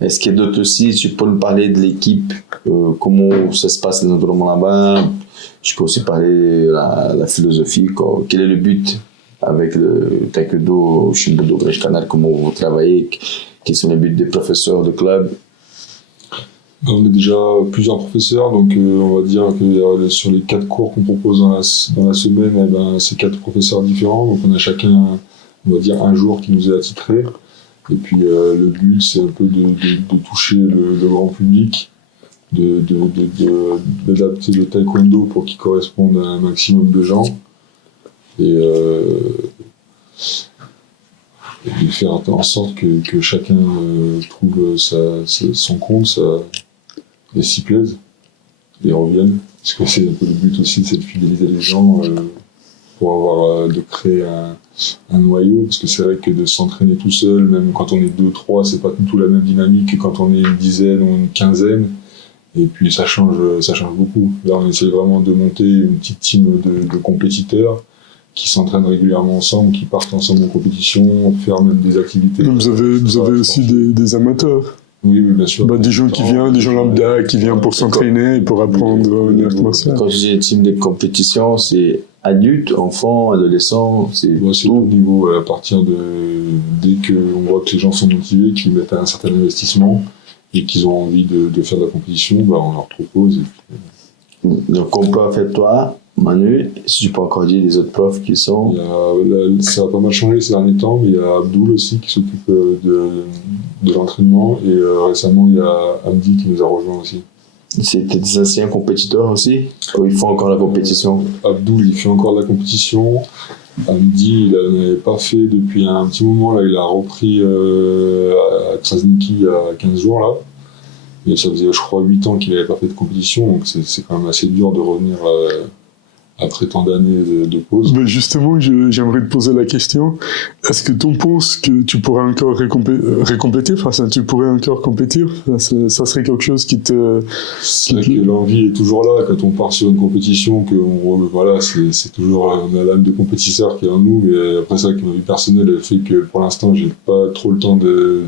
Est-ce qu'il y a d'autres aussi? Tu peux nous parler de l'équipe, comment ça se passe l'environnement là-bas? Je peux aussi parler de la philosophie. Quel est le but avec le taekwondo au Chimbodo au Grange Canal? Comment vous travaillez? Quels sont les buts des professeurs de club? On est déjà plusieurs professeurs, donc on va dire que sur les 4 cours qu'on propose dans la semaine, c'est 4 professeurs différents, donc on a chacun, on va dire, un jour qui nous est attitré. Et puis le but, c'est un peu de toucher le grand public, d'adapter le taekwondo pour qu'il corresponde à un maximum de gens. Et puis faire en sorte que chacun trouve son compte et s'y plaise et revienne. Parce que c'est un peu le but aussi, c'est de fidéliser les gens pour avoir de créer un noyau. Parce que c'est vrai que de s'entraîner tout seul, même quand on est 2-3, c'est pas du tout la même dynamique que quand on est une dizaine ou une quinzaine. Et puis ça change beaucoup. Là, on essaie vraiment de monter une petite team de compétiteurs qui s'entraînent régulièrement ensemble, qui partent ensemble en compétition, faire même des activités. Vous avez aussi des amateurs. Oui, bien sûr. Des gens qui viennent, des gens lambda qui viennent pour s'entraîner et pour apprendre une art martiale. Quand je dis team de compétition, c'est adultes, enfants, adolescents, c'est tout niveau. À partir dès qu'on voit que les gens sont motivés, qu'ils mettent un certain investissement et qu'ils ont envie de faire de la compétition, on leur propose. Donc, comme prof et toi, Manu, si tu peux encore dire les autres profs qui sont... Ça a pas mal changé ces derniers temps, mais il y a Abdoul aussi qui s'occupe de l'entraînement, et récemment il y a Hamdi qui nous a rejoint aussi. C'était des anciens compétiteurs aussi? Ou ils font encore la compétition? Abdoul, il fait encore de la compétition. Hamdi, il n'en avait pas fait depuis un petit moment, là il a repris à Krasniki il y a 15 jours là. Et ça faisait, je crois, 8 ans qu'il n'avait pas fait de compétition, donc c'est quand même assez dur de revenir après tant d'années de pause. Justement, j'aimerais te poser la question. Est-ce que tu penses que tu pourrais encore récompétir, tu pourrais encore compétir? Ça serait quelque chose qui te... C'est vrai que l'envie est toujours là. Quand on part sur une compétition, c'est toujours, on a l'âme de compétiteur qui est en nous, mais après ça, que ma vie personnelle, elle fait que pour l'instant, j'ai pas trop le temps de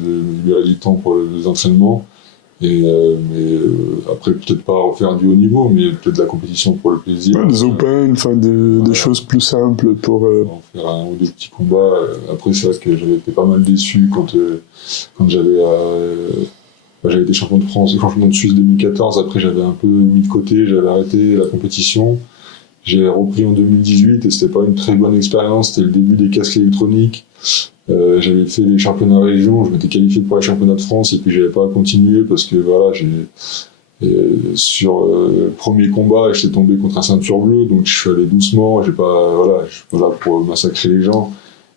libérer du temps pour les entraînements. Mais après, peut-être pas refaire du haut niveau, mais peut-être de la compétition pour le plaisir. Des open, des choses plus simples pour... faire un ou deux petits combats. Après, c'est vrai que j'avais été pas mal déçu quand j'avais été champion de France, champion de Suisse 2014. Après, j'avais un peu mis de côté, j'avais arrêté la compétition. J'ai repris en 2018 et c'était pas une très bonne expérience. C'était le début des casques électroniques. J'avais fait les championnats région, je m'étais qualifié pour les championnats de France et puis j'avais pas continué parce que sur le premier combat, j'étais tombé contre un ceinture bleue, donc je suis allé doucement, je suis pas là pour massacrer les gens.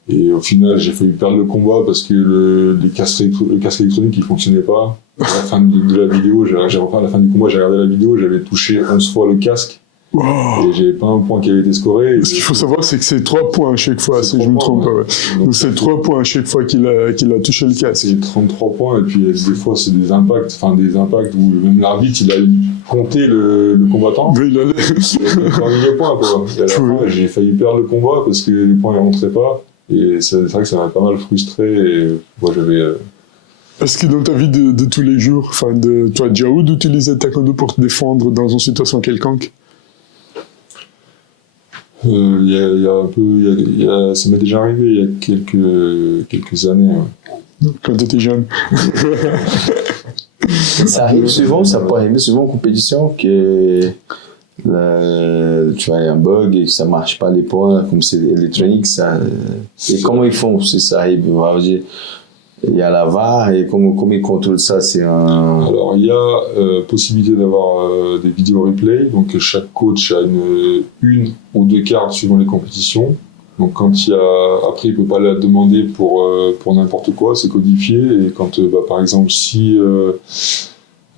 Et au final, j'ai failli perdre le combat parce que le casque électronique il fonctionnait pas. À la fin de la vidéo, à la fin du combat, j'ai regardé la vidéo, j'avais touché 11 fois le casque. Wow. Et j'avais pas un point qui avait été scoré. Ce qu'il faut savoir, c'est que c'est 3 points à chaque fois, si je me trompe pas. Ouais. Donc c'est 3 points à chaque fois qu'il a touché le casque. C'est 33 points, et puis des fois c'est des impacts où même l'arbitre il a compté le combattant. Mais il a les points, quoi. Et à la fin, j'ai failli perdre le combat parce que les points ne rentraient pas. Et c'est vrai que ça m'a pas mal frustré. Et moi j'avais. Est-ce que dans ta vie de tous les jours, tu as déjà eu d'utiliser le taekwondo pour te défendre dans une situation quelconque? Ça m'est déjà arrivé il y a quelques années. Ouais. Quand tu étais jeune. Ça arrive souvent, ça peut arriver souvent en compétition que tu as un bug et que ça marche pas les points, comme c'est électronique, et comment ils font si ça arrive? Il y a la VAR et comment ils contrôlent ça? Alors il y a possibilité d'avoir des vidéos replay, donc chaque coach a une ou deux cartes suivant les compétitions. Donc quand après il peut pas la demander pour n'importe quoi, c'est codifié. Et quand par exemple si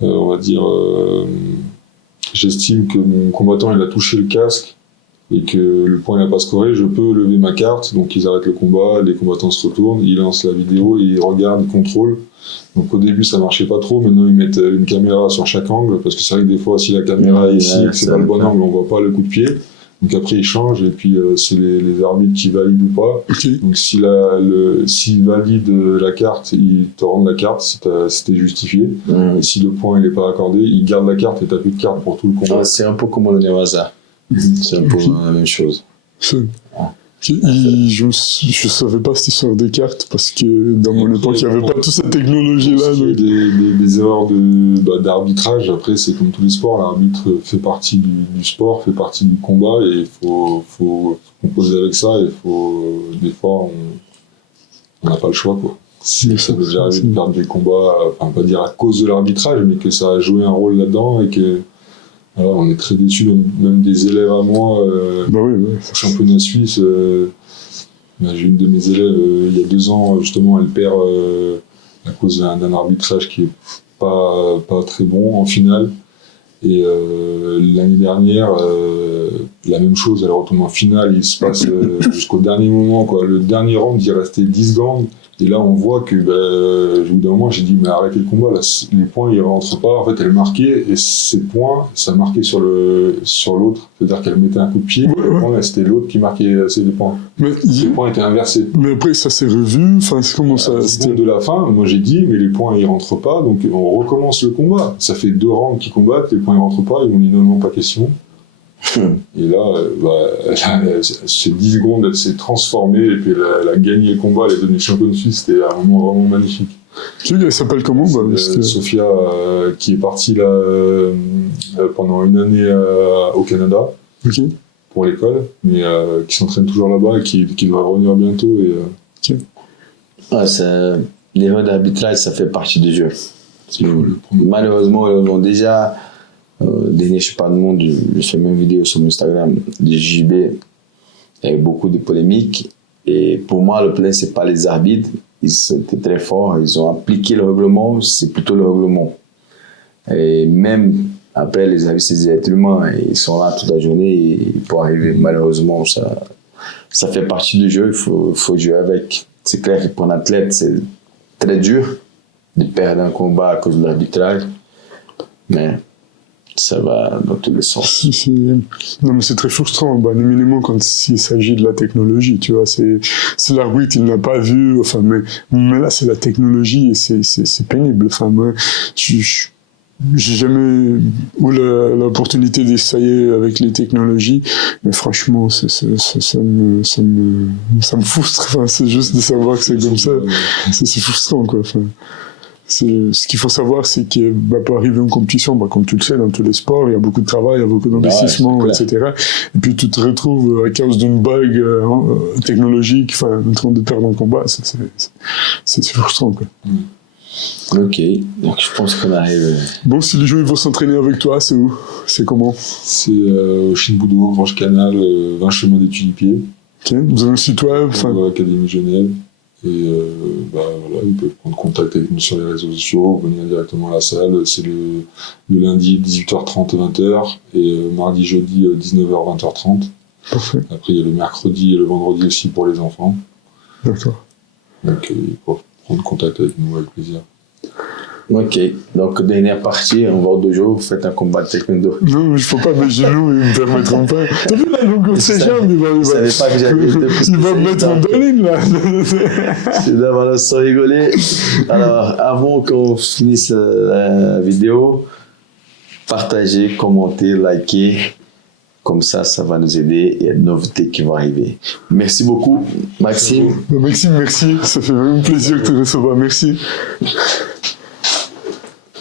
on va dire j'estime que mon combattant il a touché le casque et que le point n'a pas scoré, je peux lever ma carte, donc ils arrêtent le combat, les combattants se retournent, ils lancent la vidéo, ils regardent, ils contrôlent. Donc au début ça marchait pas trop, maintenant ils mettent une caméra sur chaque angle, parce que c'est vrai que des fois si la caméra est ici et que c'est pas le bon angle, on voit pas le coup de pied. Donc après ils changent et puis c'est les arbitres qui valident ou pas. Okay. Donc s'ils valident la carte, ils te rendent la carte si t'es justifié. Et si le point il est pas accordé, ils gardent la carte et t'as plus de carte pour tout le combat. C'est un peu comme le Newaza. C'est un peu la même chose. Je savais pas cette histoire des cartes parce que dans mon époque il n'y avait pas toute cette technologie là. Donc... Des erreurs d'arbitrage. Après c'est comme tous les sports, l'arbitre fait partie du sport, fait partie du combat et il faut composer avec ça. Et des fois on n'a pas le choix quoi. Ça m'est déjà arrivé de perdre des combats, enfin pas dire à cause de l'arbitrage, mais que ça a joué un rôle là-dedans et que alors, on est très déçus, même des élèves à moi, au championnat suisse, J'ai une de mes élèves, il y a 2 ans, justement, elle perd à cause d'un arbitrage qui est pas très bon en finale. Et l'année dernière, la même chose, elle retombe en finale, il se passe jusqu'au dernier moment, quoi. Le dernier round, il restait 10 secondes. Et là, on voit que, au bout d'un moment, j'ai dit, mais arrêtez le combat, là, les points, ils rentrent pas. En fait, elle marquait, et ces points, ça marquait sur l'autre. C'est-à-dire qu'elle mettait un coup de pied, et c'était l'autre qui marquait les points. Mais les points étaient inversés. Mais après, ça s'est revu, enfin, c'est comment ça? De la fin, moi j'ai dit, mais les points, ils rentrent pas, donc on recommence le combat. Ça fait 2 rounds qui combattent, les points, ils rentrent pas, ils m'ont dit non, pas question. Et là, ces 10 secondes, elle s'est transformée, et puis elle a gagné le combat, elle est devenue championne suisse, c'était un moment vraiment magnifique. Elle s'appelle comment? Sophia, qui est partie là pendant une année au Canada, pour l'école, mais qui s'entraîne toujours là-bas et qui devrait revenir bientôt. L'erreur d'arbitrage, ça fait partie du jeu. Malheureusement, déjà, dernier je sais pas de monde, je fais même une vidéo sur mon Instagram du JB, il y a eu beaucoup de polémiques, et pour moi le problème c'est pas les arbitres, ils étaient très forts, ils ont appliqué le règlement, c'est plutôt le règlement. Et même après, les arbitres, c'est des êtres humains, ils sont là toute la journée, et pour arriver, malheureusement, ça fait partie du jeu, il faut jouer avec. C'est clair que pour un athlète, c'est très dur de perdre un combat à cause de l'arbitrage, mais ça va dans tous les sens. Non, mais c'est très frustrant, éminemment quand il s'agit de la technologie, tu vois, c'est l'arbitre, il n'a pas vu, enfin, mais là, c'est la technologie, et c'est pénible, enfin, moi, j'ai jamais eu l'opportunité d'essayer avec les technologies, mais franchement, ça me frustre, enfin, c'est juste de savoir que c'est comme ça, c'est frustrant, quoi, enfin. Ce qu'il faut savoir, c'est que pour arriver en compétition, comme tu le sais, dans tous les sports, il y a beaucoup de travail, il y a beaucoup d'investissement, etc. Et puis tu te retrouves à cause d'une bug technologique, en train de perdre un combat, c'est frustrant, quoi. Ok, donc je pense qu'on arrive. Bon, si les gens vont s'entraîner avec toi, c'est où? C'est comment? C'est au Chinboudou, Grange Canal, 20 chemin des Tulipiers. Ok, vous avez un site web? L'Académie Genève. Et voilà, ils peuvent prendre contact avec nous sur les réseaux sociaux, venir directement à la salle. C'est le lundi 18h30 20h et mardi, jeudi 19h 20h30. Parfait. Après, il y a le mercredi et le vendredi aussi pour les enfants. D'accord. Donc, ils peuvent prendre contact avec nous avec plaisir. Ok, donc dernière partie, on va au dojo, vous faites un combat de taekwondo. Non, mais je peux pas, mes genoux, ils me permettront pas. T'as vu la longueur de ses jambes? Il va me mettre en doline, là. C'est d'abord sans rigoler. Alors, avant qu'on finisse la vidéo, partagez, commentez, likez. Comme ça va nous aider. Il y a de nouvelles qui vont arriver. Merci beaucoup, Maxime. Maxime, merci. Ça fait vraiment plaisir de te recevoir. Merci.